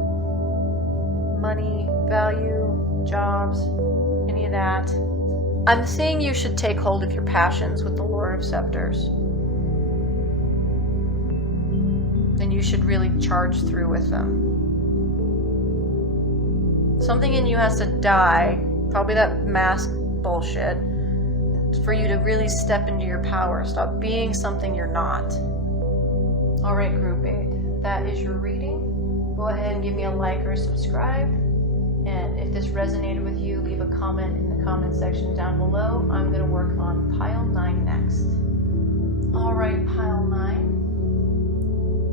money, value, jobs, any of that. I'm saying you should take hold of your passions with the Lord of Scepters. And you should really charge through with them. Something in you has to die, probably that mask bullshit, for you to really step into your power. Stop being something you're not. Alright, Group 8, that is your reading. Go ahead and give me a like or subscribe. And if this resonated with you, leave a comment in the comment section down below. I'm going to work on pile 9 next. Alright, pile 9.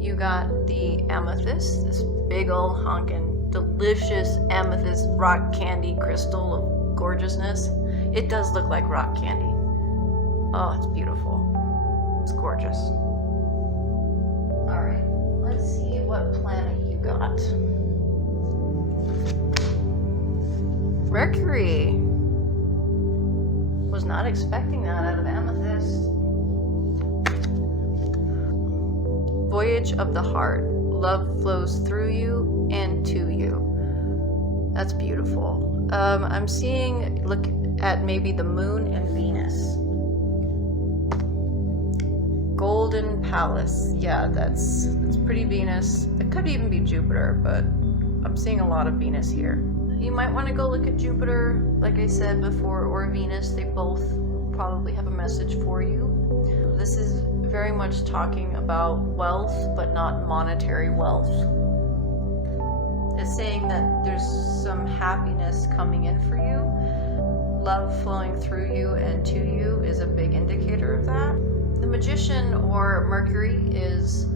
You got the Amethyst, this big ol' honkin' delicious amethyst rock candy crystal of gorgeousness. It does look like rock candy. Oh, it's beautiful. It's gorgeous. Alright, let's see what planet you got. Mercury. Was not expecting that out of Amethyst. Voyage of the heart. Love flows through you and to you. That's beautiful. I'm seeing, look at maybe the moon and Venus. Golden Palace. Yeah, that's pretty Venus. It could even be Jupiter, but I'm seeing a lot of Venus here. You might want to go look at Jupiter, like I said before, or Venus. They both probably have a message for you. This is very much talking about wealth, but not monetary wealth. It's saying that there's some happiness coming in for you. Love flowing through you and to you is a big indicator of that. The Magician, or Mercury, is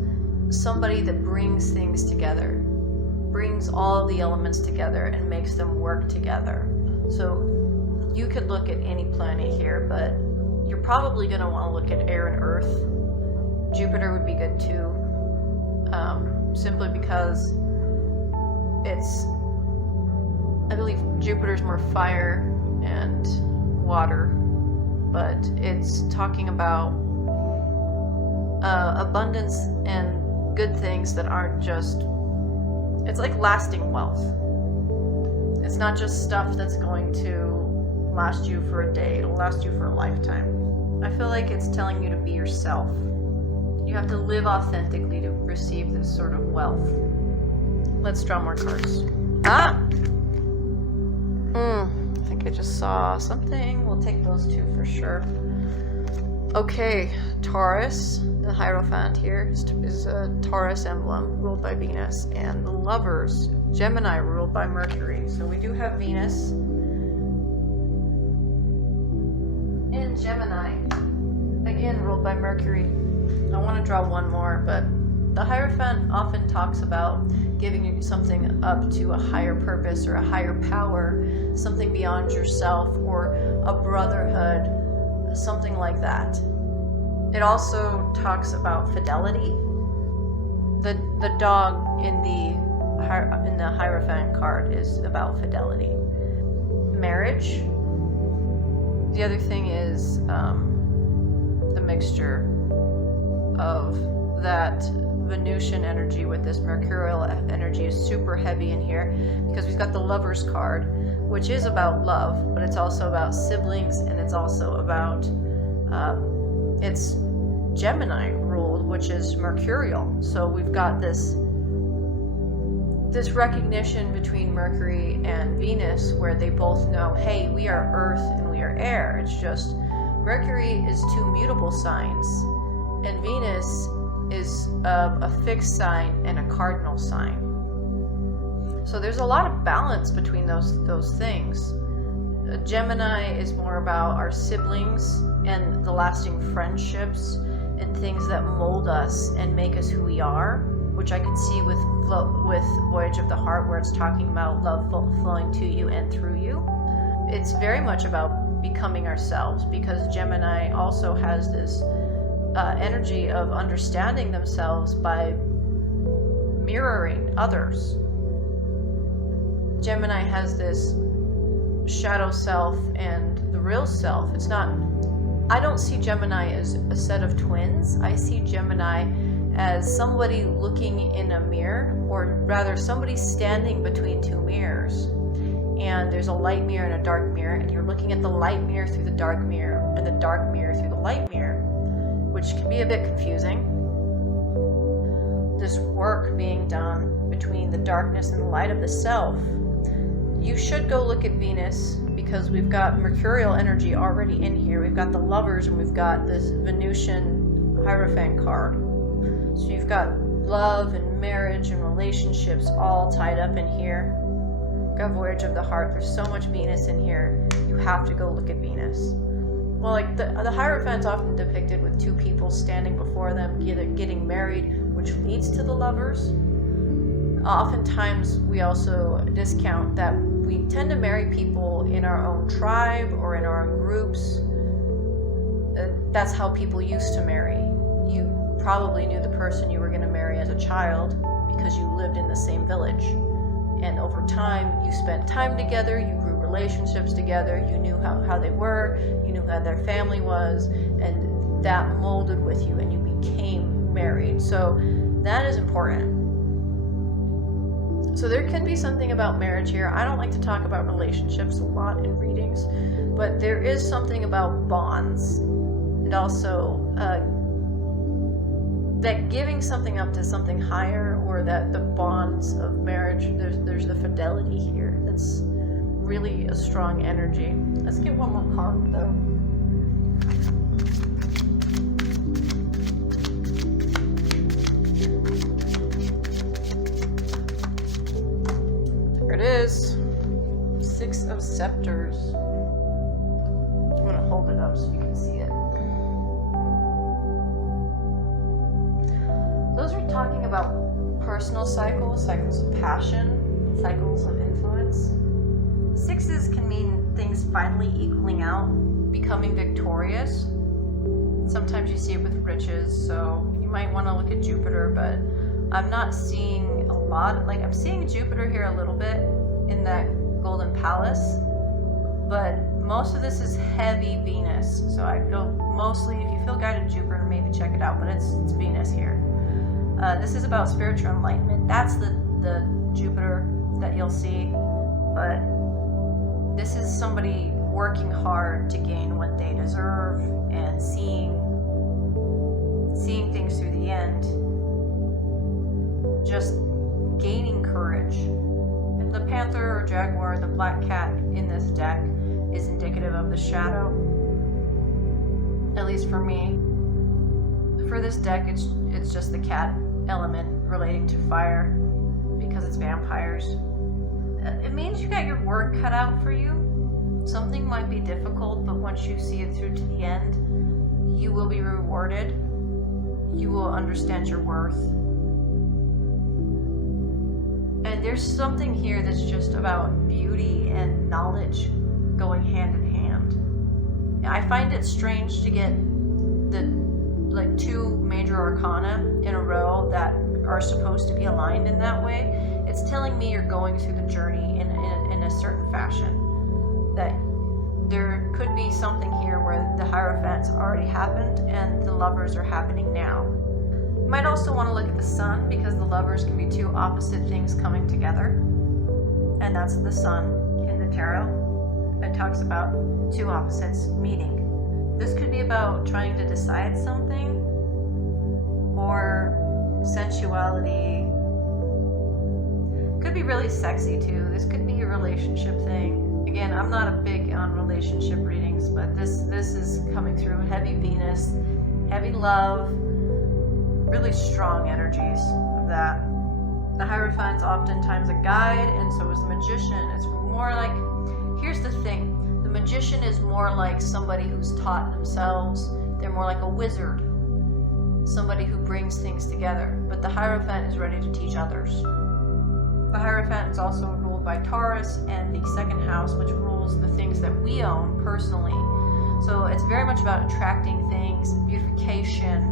somebody that brings things together, brings all of the elements together and makes them work together. So you could look at any planet here, but you're probably going to want to look at air and earth. Jupiter would be good too, simply because I believe Jupiter's more fire and water, but it's talking about abundance and good things that aren't just, it's like lasting wealth. It's not just stuff that's going to last you for a day, it'll last you for a lifetime. I feel like it's telling you to be yourself. You have to live authentically to receive this sort of wealth. Let's draw more cards. I think I just saw something. We'll take those two for sure. Okay, Taurus. The Hierophant here is a Taurus emblem ruled by Venus. And the Lovers, Gemini, ruled by Mercury. So we do have Venus and Gemini, again ruled by Mercury. I want to draw one more, but the Hierophant often talks about giving something up to a higher purpose or a higher power, something beyond yourself, or a brotherhood, something like that. It also talks about fidelity. The dog in the Hierophant card is about fidelity. Marriage. The other thing is the mixture of that Venusian energy with this Mercurial energy is super heavy in here, because we've got the Lovers card, which is about love, but it's also about siblings, and it's also about it's Gemini ruled, which is Mercurial. So we've got this recognition between Mercury and Venus, where they both know, hey, we are earth and we are air. It's just Mercury is two mutable signs, And Venus is a fixed sign and a cardinal sign. So there's a lot of balance between those things. Gemini is more about our siblings and the lasting friendships and things that mold us and make us who we are, which I can see with Voyage of the Heart, where it's talking about love flowing to you and through you. It's very much about becoming ourselves, because Gemini also has this energy of understanding themselves by mirroring others. Gemini has this shadow self and the real self. I don't see Gemini as a set of twins. I see Gemini as somebody looking in a mirror, or rather somebody standing between two mirrors. And there's a light mirror and a dark mirror, and you're looking at the light mirror through the dark mirror, and the dark mirror through the light mirror, which can be a bit confusing. This work being done between the darkness and the light of the self. You should go look at Venus, because we've got mercurial energy already in here. We've got the Lovers, and we've got this Venusian Hierophant card. So you've got love and marriage and relationships all tied up in here. We've got Voyage of the Heart. There's so much Venus in here. You have to go look at Venus. Well, like the Hierophant's often depicted with two people standing before them, either getting married, which leads to the Lovers. Oftentimes, we also discount that we tend to marry people in our own tribe or in our own groups. That's how people used to marry. You probably knew the person you were going to marry as a child because you lived in the same village. And over time, you spent time together, you grew relationships together, you knew how they were, you knew how their family was, and that molded with you, and you became married. So that is important. So there can be something about marriage here. I don't like to talk about relationships a lot in readings, but there is something about bonds, and also that giving something up to something higher, or that the bonds of marriage, there's the fidelity here. That's really a strong energy. Let's get one more card though. There it is. 6 of Scepters. I'm gonna hold it up so you can see it. Those are talking about personal cycles of passion, cycles of influence. 6s can mean things finally equaling out, becoming victorious. Sometimes you see it with riches, so you might want to look at Jupiter, but I'm not seeing a lot. Like, I'm seeing Jupiter here a little bit in that Golden Palace, but most of this is heavy Venus. So I'd go mostly, if you feel guided to Jupiter, maybe check it out, but it's Venus here. This is about spiritual enlightenment. That's the Jupiter that you'll see, but this is somebody working hard to gain what they deserve and seeing things through the end. Just gaining courage. And the panther or jaguar, the black cat in this deck, is indicative of the shadow. At least for me. For this deck, it's just the cat element relating to fire, because it's vampires. It means you got your work cut out for you. Something might be difficult, but once you see it through to the end, you will be rewarded. You will understand your worth. And there's something here that's just about beauty and knowledge going hand in hand. I find it strange to get the two major arcana in a row that are supposed to be aligned in that way. It's telling me you're going through the journey in a certain fashion. That there could be something here where the Hierophant's already happened and the Lovers are happening now. You might also want to look at the Sun, because the Lovers can be two opposite things coming together. And that's the Sun in the tarot. It talks about two opposites meeting. This could be about trying to decide something, or sensuality. Could be really sexy too. This could be a relationship thing. Again, I'm not a big on relationship readings, but this is coming through heavy Venus, heavy love, really strong energies of that. The Hierophant's oftentimes a guide, and so is the Magician. It's more like, here's the thing, the Magician is more like somebody who's taught themselves. They're more like a wizard, somebody who brings things together. But the Hierophant is ready to teach others. The Hierophant is also ruled by Taurus and the second house, which rules the things that we own personally. So it's very much about attracting things, beautification.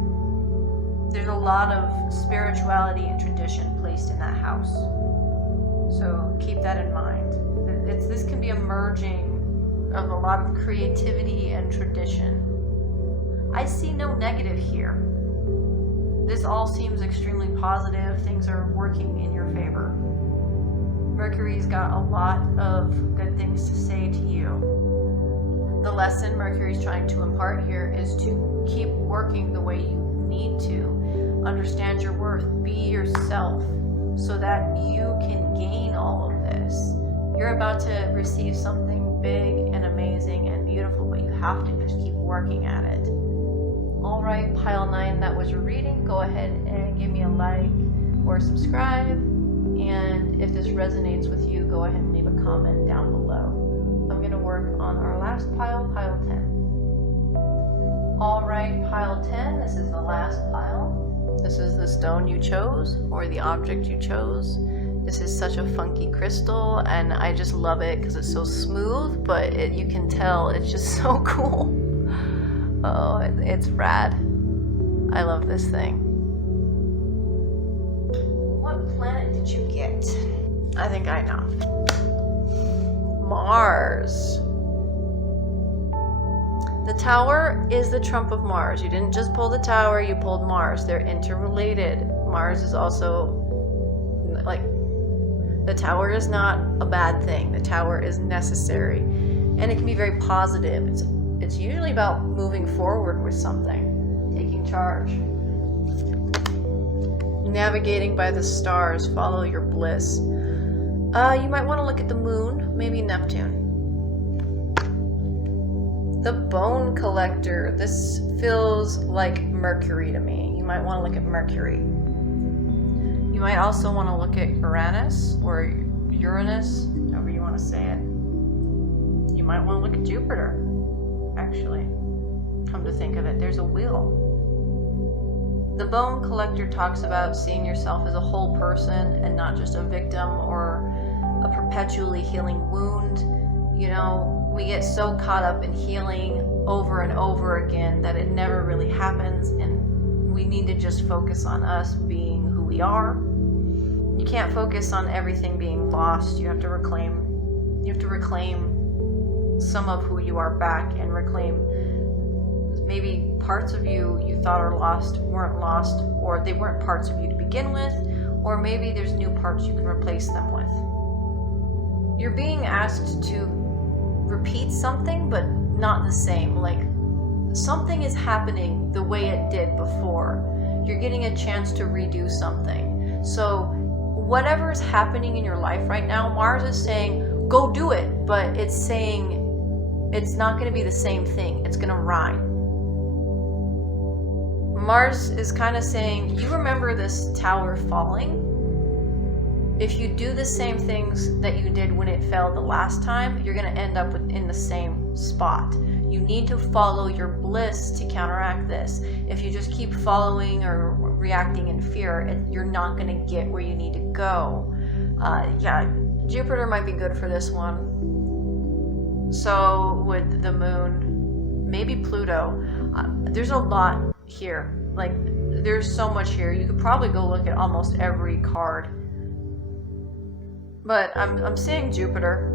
There's a lot of spirituality and tradition placed in that house. So keep that in mind. This can be a merging of a lot of creativity and tradition. I see no negative here. This all seems extremely positive. Things are working in your favor. Mercury's got a lot of good things to say to you. The lesson Mercury's trying to impart here is to keep working the way you need to. Understand your worth. Be yourself so that you can gain all of this. You're about to receive something big and amazing and beautiful, but you have to just keep working at it. All right, pile 9, that was your reading. Go ahead and give me a like or subscribe. And if this resonates with you, go ahead and leave a comment down below. I'm going to work on our last pile, pile 10. All right, pile 10, this is the last pile. This is the stone you chose, or the object you chose. This is such a funky crystal, and I just love it because it's so smooth, but you can tell it's just so cool. Oh, it's rad. I love this thing. What planet did you get? I think I know. Mars. The tower is the trump of Mars. You didn't just pull the tower, you pulled Mars. They're interrelated. Mars is also, like, the tower is not a bad thing. The tower is necessary. And it can be very positive. It's usually about moving forward with something, taking charge. Navigating by the stars, follow your bliss. You might want to look at the moon, maybe Neptune. The bone collector. This feels like Mercury to me. You might want to look at Mercury. You might also want to look at Uranus or Uranus, however you want to say it. You might want to look at Jupiter, actually. Come to think of it, there's a wheel. The bone collector talks about seeing yourself as a whole person and not just a victim or a perpetually healing wound. You know, we get so caught up in healing over and over again that it never really happens, and we need to just focus on us being who we are. You can't focus on everything being lost. You have to reclaim some of who you are back, and reclaim maybe parts of you thought are lost weren't lost, or they weren't parts of you to begin with, or maybe there's new parts you can replace them with. You're being asked to repeat something, but not the same. Like, something is happening the way it did before. You're getting a chance to redo something. So whatever is happening in your life right now, Mars is saying, go do it, but it's saying it's not going to be the same thing. It's going to rhyme. Mars is kind of saying, you remember this tower falling? If you do the same things that you did when it fell the last time, you're going to end up in the same spot. You need to follow your bliss to counteract this. If you just keep following or reacting in fear, you're not going to get where you need to go. Yeah, Jupiter might be good for this one. So with the moon, maybe Pluto. There's a lot here. Like, there's so much here. You could probably go look at almost every card. But I'm seeing Jupiter.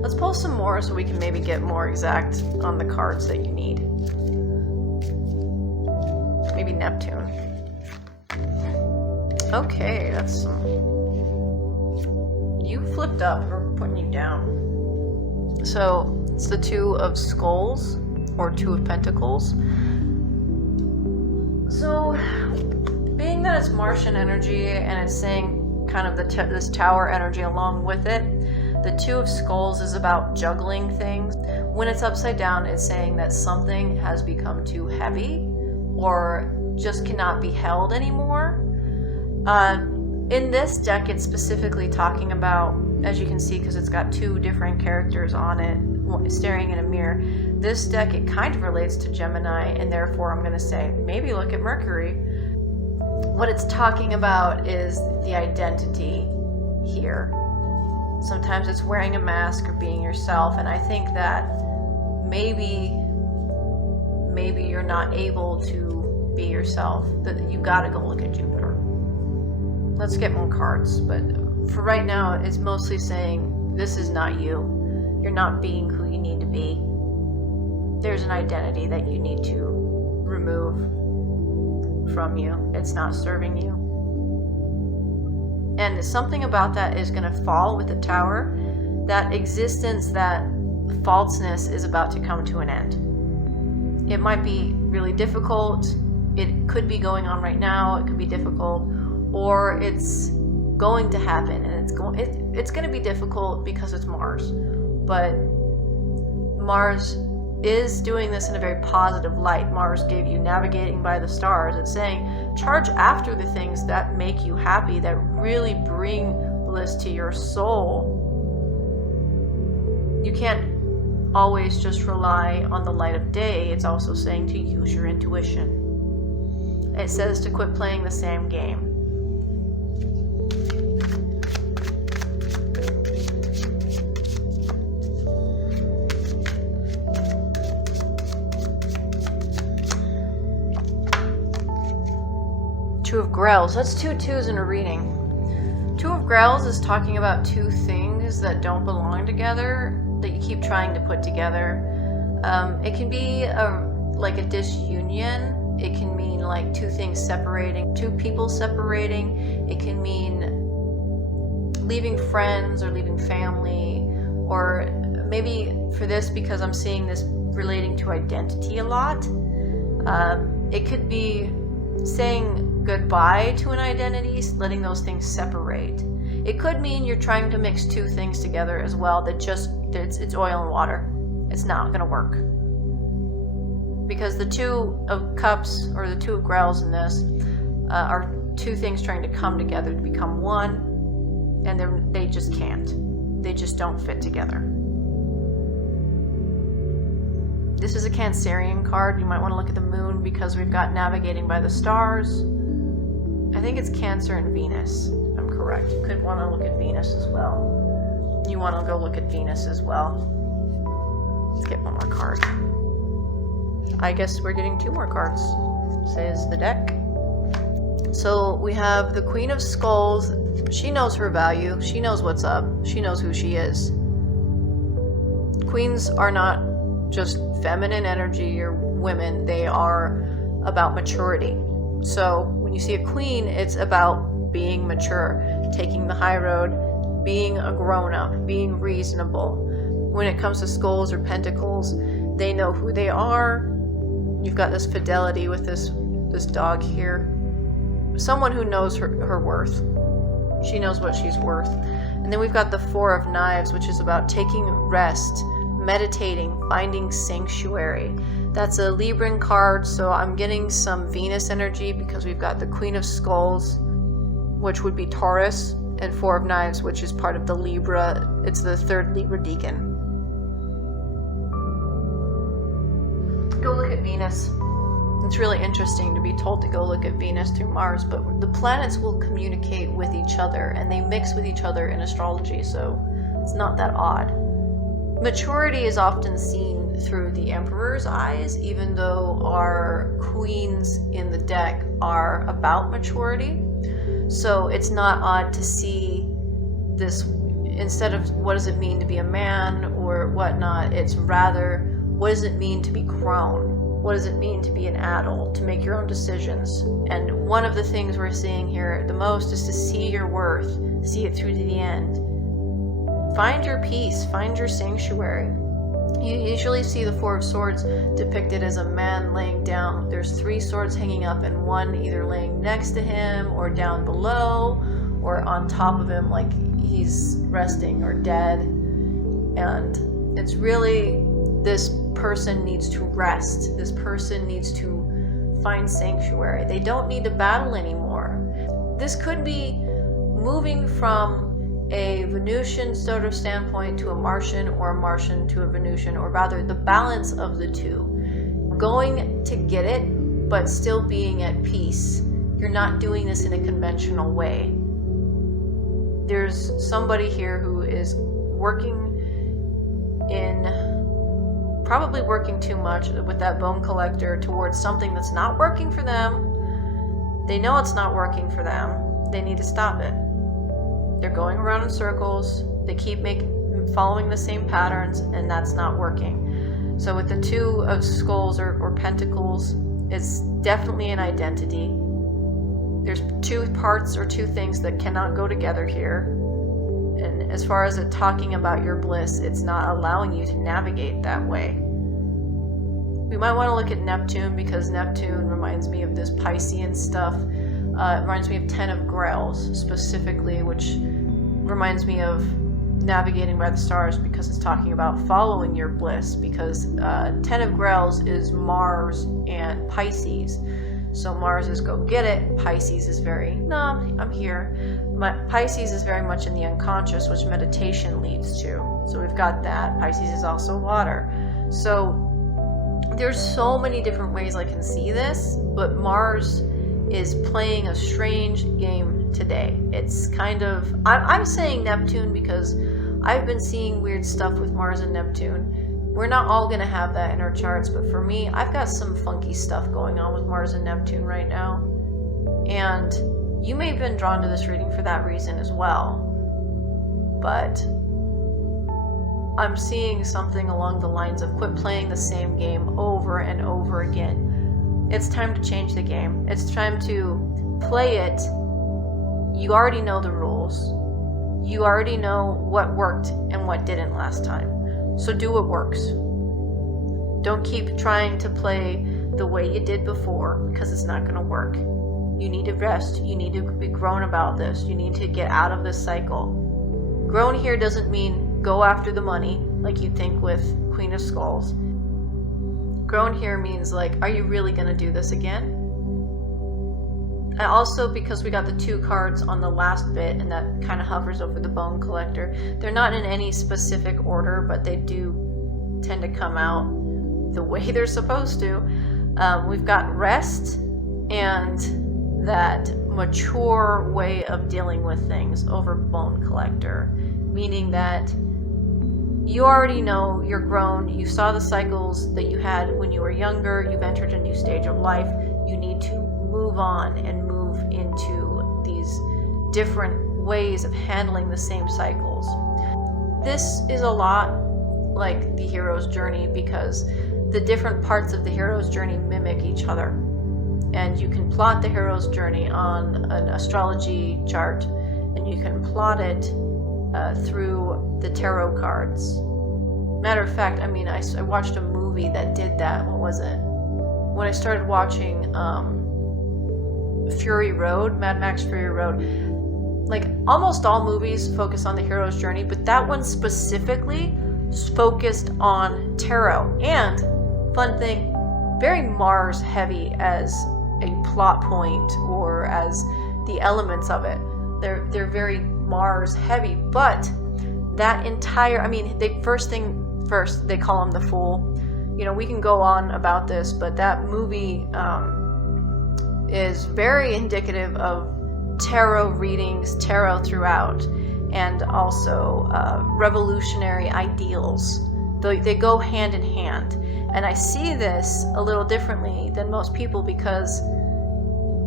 Let's pull some more so we can maybe get more exact on the cards that you need. Maybe Neptune. Okay, that's some... You flipped up. We're putting you down. So, it's the Two of Skulls, or Two of Pentacles. So, being that it's Martian energy and it's saying kind of this tower energy along with it, the Two of Skulls is about juggling things. When it's upside down, it's saying that something has become too heavy or just cannot be held anymore. In this deck, it's specifically talking about, as you can see, because it's got two different characters on it staring in a mirror. This deck, it kind of relates to Gemini, and therefore I'm going to say maybe look at Mercury. What it's talking about is the identity here. Sometimes it's wearing a mask or being yourself, and I think that maybe you're not able to be yourself, that you got to go look at Jupiter. Let's get more cards, but for right now, it's mostly saying this is not you. You're not being who you need to be. There's an identity that you need to remove from you. It's not serving you. And something about that is going to fall with the Tower. That existence, that falseness is about to come to an end. It might be really difficult. It could be going on right now. It could be difficult. Or it's going to happen, and it's going to be difficult because it's Mars. But Mars is doing this in a very positive light. Mars gave you navigating by the stars. It's saying charge after the things that make you happy, that really bring bliss to your soul. You can't always just rely on the light of day. It's also saying to use your intuition. It says to quit playing the same game. Two of Grails. That's two twos in a reading. Two of Grails is talking about two things that don't belong together, that you keep trying to put together. It can be like a disunion. It can mean like two things separating, two people separating. It can mean leaving friends or leaving family, or maybe for this, because I'm seeing this relating to identity a lot, it could be saying goodbye to an identity, letting those things separate. It could mean you're trying to mix two things together as well, that just it's oil and water. It's not going to work. Because the Two of Cups, or the Two of Grails in this, are two things trying to come together to become one, and they just can't. They just don't fit together. This is a Cancerian card. You might want to look at the moon, because we've got navigating by the stars. I think it's Cancer and Venus. I'm correct. You could want to look at Venus as well. You want to go look at Venus as well. Let's get one more card. I guess we're getting two more cards, says the deck. So we have the Queen of Skulls. She knows her value. She knows what's up. She knows who she is. Queens are not just feminine energy or women. They are about maturity. So when you see a queen, it's about being mature, taking the high road, being a grown-up, being reasonable. When it comes to skulls or pentacles, they know who they are. You've got this fidelity with this dog here. Someone who knows her worth. She knows what she's worth. And then we've got the Four of Knives, which is about taking rest, meditating, finding sanctuary. That's a Libran card, so I'm getting some Venus energy, because we've got the Queen of Skulls, which would be Taurus, and Four of Knives, which is part of the Libra. It's the third Libra decan. Go look at Venus. It's really interesting to be told to go look at Venus through Mars, but the planets will communicate with each other, and they mix with each other in astrology, so it's not that odd. Maturity is often seen through the Emperor's eyes, even though our queens in the deck are about maturity. So it's not odd to see this, instead of what does it mean to be a man or whatnot, it's rather what does it mean to be grown? What does it mean to be an adult, to make your own decisions? And one of the things we're seeing here the most is to see your worth, see it through to the end. Find your peace, find your sanctuary. You usually see the Four of Swords depicted as a man laying down. There's three swords hanging up, and one either laying next to him or down below or on top of him, like he's resting or dead. And it's really, this person needs to rest. This person needs to find sanctuary. They don't need to battle anymore. This could be moving from a Venusian sort of standpoint to a Martian, or a Martian to a Venusian, or rather the balance of the two. Going to get it, but still being at peace. You're not doing this in a conventional way. There's somebody here who is probably working too much with that bone collector towards something that's not working for them. They know it's not working for them. They need to stop it. They're going around in circles. They keep following the same patterns, and that's not working. So with the Two of Skulls or Pentacles, it's definitely an identity. There's two parts or two things that cannot go together here. And as far as it talking about your bliss, it's not allowing you to navigate that way. We might want to look at Neptune, because Neptune reminds me of this Piscean stuff. It reminds me of 10 of Grails specifically, which reminds me of navigating by the stars, because it's talking about following your bliss, because 10 of Grails is Mars and Pisces. So Mars is go get it, Pisces is very, no, I'm here. Pisces is very much in the unconscious, which meditation leads to. So we've got that. Pisces is also water. So there's so many different ways I can see this, but Mars is playing a strange game today. It's kind of, I'm saying Neptune because I've been seeing weird stuff with Mars and Neptune. We're not all going to have that in our charts, but for me, I've got some funky stuff going on with Mars and Neptune right now. And you may have been drawn to this reading for that reason as well. But I'm seeing something along the lines of quit playing the same game over and over again. It's time to change the game. It's time to play it. You already know the rules. You already know what worked and what didn't last time. So do what works. Don't keep trying to play the way you did before, because it's not going to work. You need to rest. You need to be grown about this. You need to get out of this cycle. Grown here doesn't mean go after the money like you think with Queen of Skulls. Grown here means like, are you really going to do this again? And also, because we got the two cards on the last bit, and that kind of hovers over the bone collector, they're not in any specific order, but they do tend to come out the way they're supposed to. We've got rest and that mature way of dealing with things over bone collector, meaning that you already know you're grown, you saw the cycles that you had when you were younger, you've entered a new stage of life, you need to move on and move into these different ways of handling the same cycles. This is a lot like the hero's journey, because the different parts of the hero's journey mimic each other. And you can plot the hero's journey on an astrology chart, and you can plot it through the tarot cards. Matter of fact, I mean, I watched a movie that did that. What was it? When I started watching Fury Road, Mad Max Fury Road, like almost all movies focus on the hero's journey, but that one specifically focused on tarot. And fun thing, very Mars heavy as a plot point or as the elements of it. They're very Mars heavy, but that entire, I mean, they first they call him the Fool. You know, we can go on about this, but that movie is very indicative of tarot readings, tarot throughout, and also revolutionary ideals. They go hand in hand. And I see this a little differently than most people, because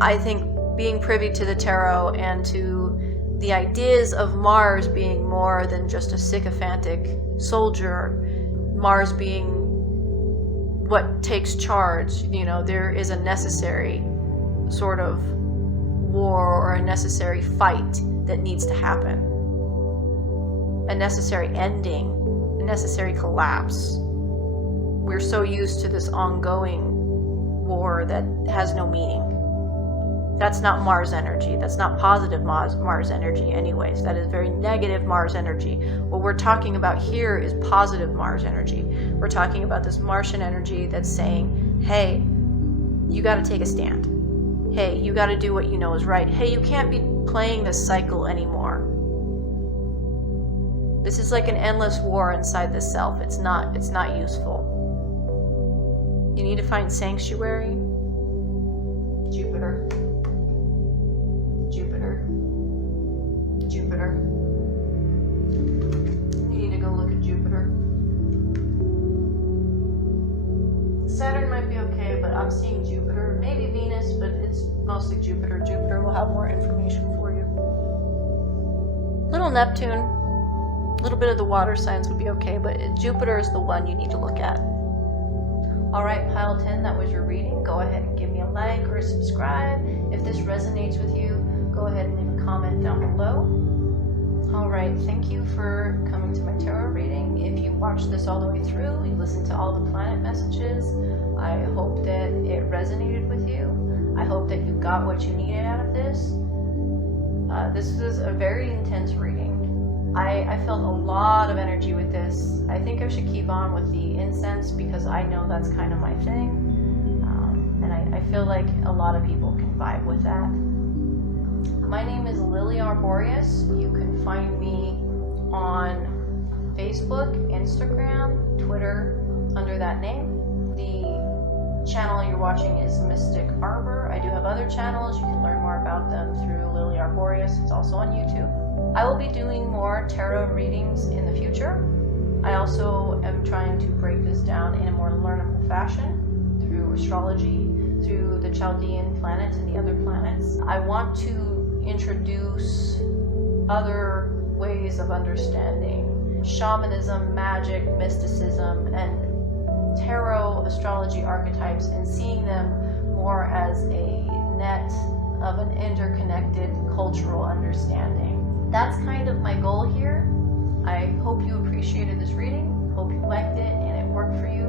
I think being privy to the tarot and to the ideas of Mars being more than just a sycophantic soldier, Mars being what takes charge, you know, there is a necessary sort of war or a necessary fight that needs to happen. A necessary ending, a necessary collapse. We're so used to this ongoing war that has no meaning. That's not Mars energy. That's not positive Mars energy anyways. That is very negative Mars energy. What we're talking about here is positive Mars energy. We're talking about this Martian energy that's saying, hey, you got to take a stand. Hey, you got to do what you know is right. Hey, you can't be playing this cycle anymore. This is like an endless war inside the self. It's not useful. You need to find sanctuary. Jupiter. Jupiter. Jupiter. You need to go look at Jupiter. Saturn might be okay, but I'm seeing Jupiter. Maybe Venus, but it's mostly Jupiter. Jupiter will have more information for you. Little Neptune, a little bit of the water signs would be okay, but Jupiter is the one you need to look at. Alright, Pile 10, that was your reading. Go ahead and give me a like or a subscribe. If this resonates with you, go ahead and leave a comment down below. Alright, thank you for coming to my tarot reading. If you watched this all the way through, you listened to all the planet messages, I hope that it resonated with you. I hope that you got what you needed out of this. This was a very intense reading. I felt a lot of energy with this. I think I should keep on with the incense because I know that's kind of my thing. And I feel like a lot of people can vibe with that. My name is Lily Arboreus. You can find me on Facebook, Instagram, Twitter under that name. The channel you're watching is Mystic Arbor. I do have other channels. You can learn more about them through Lily Arboreus. It's also on YouTube. I will be doing more tarot readings in the future. I also am trying to break this down in a more learnable fashion through astrology, through the Chaldean planets and the other planets. I want to introduce other ways of understanding shamanism, magic, mysticism, and tarot astrology archetypes, and seeing them more as a net of an interconnected cultural understanding. That's kind of my goal here. I hope you appreciated this reading, hope you liked it and it worked for you.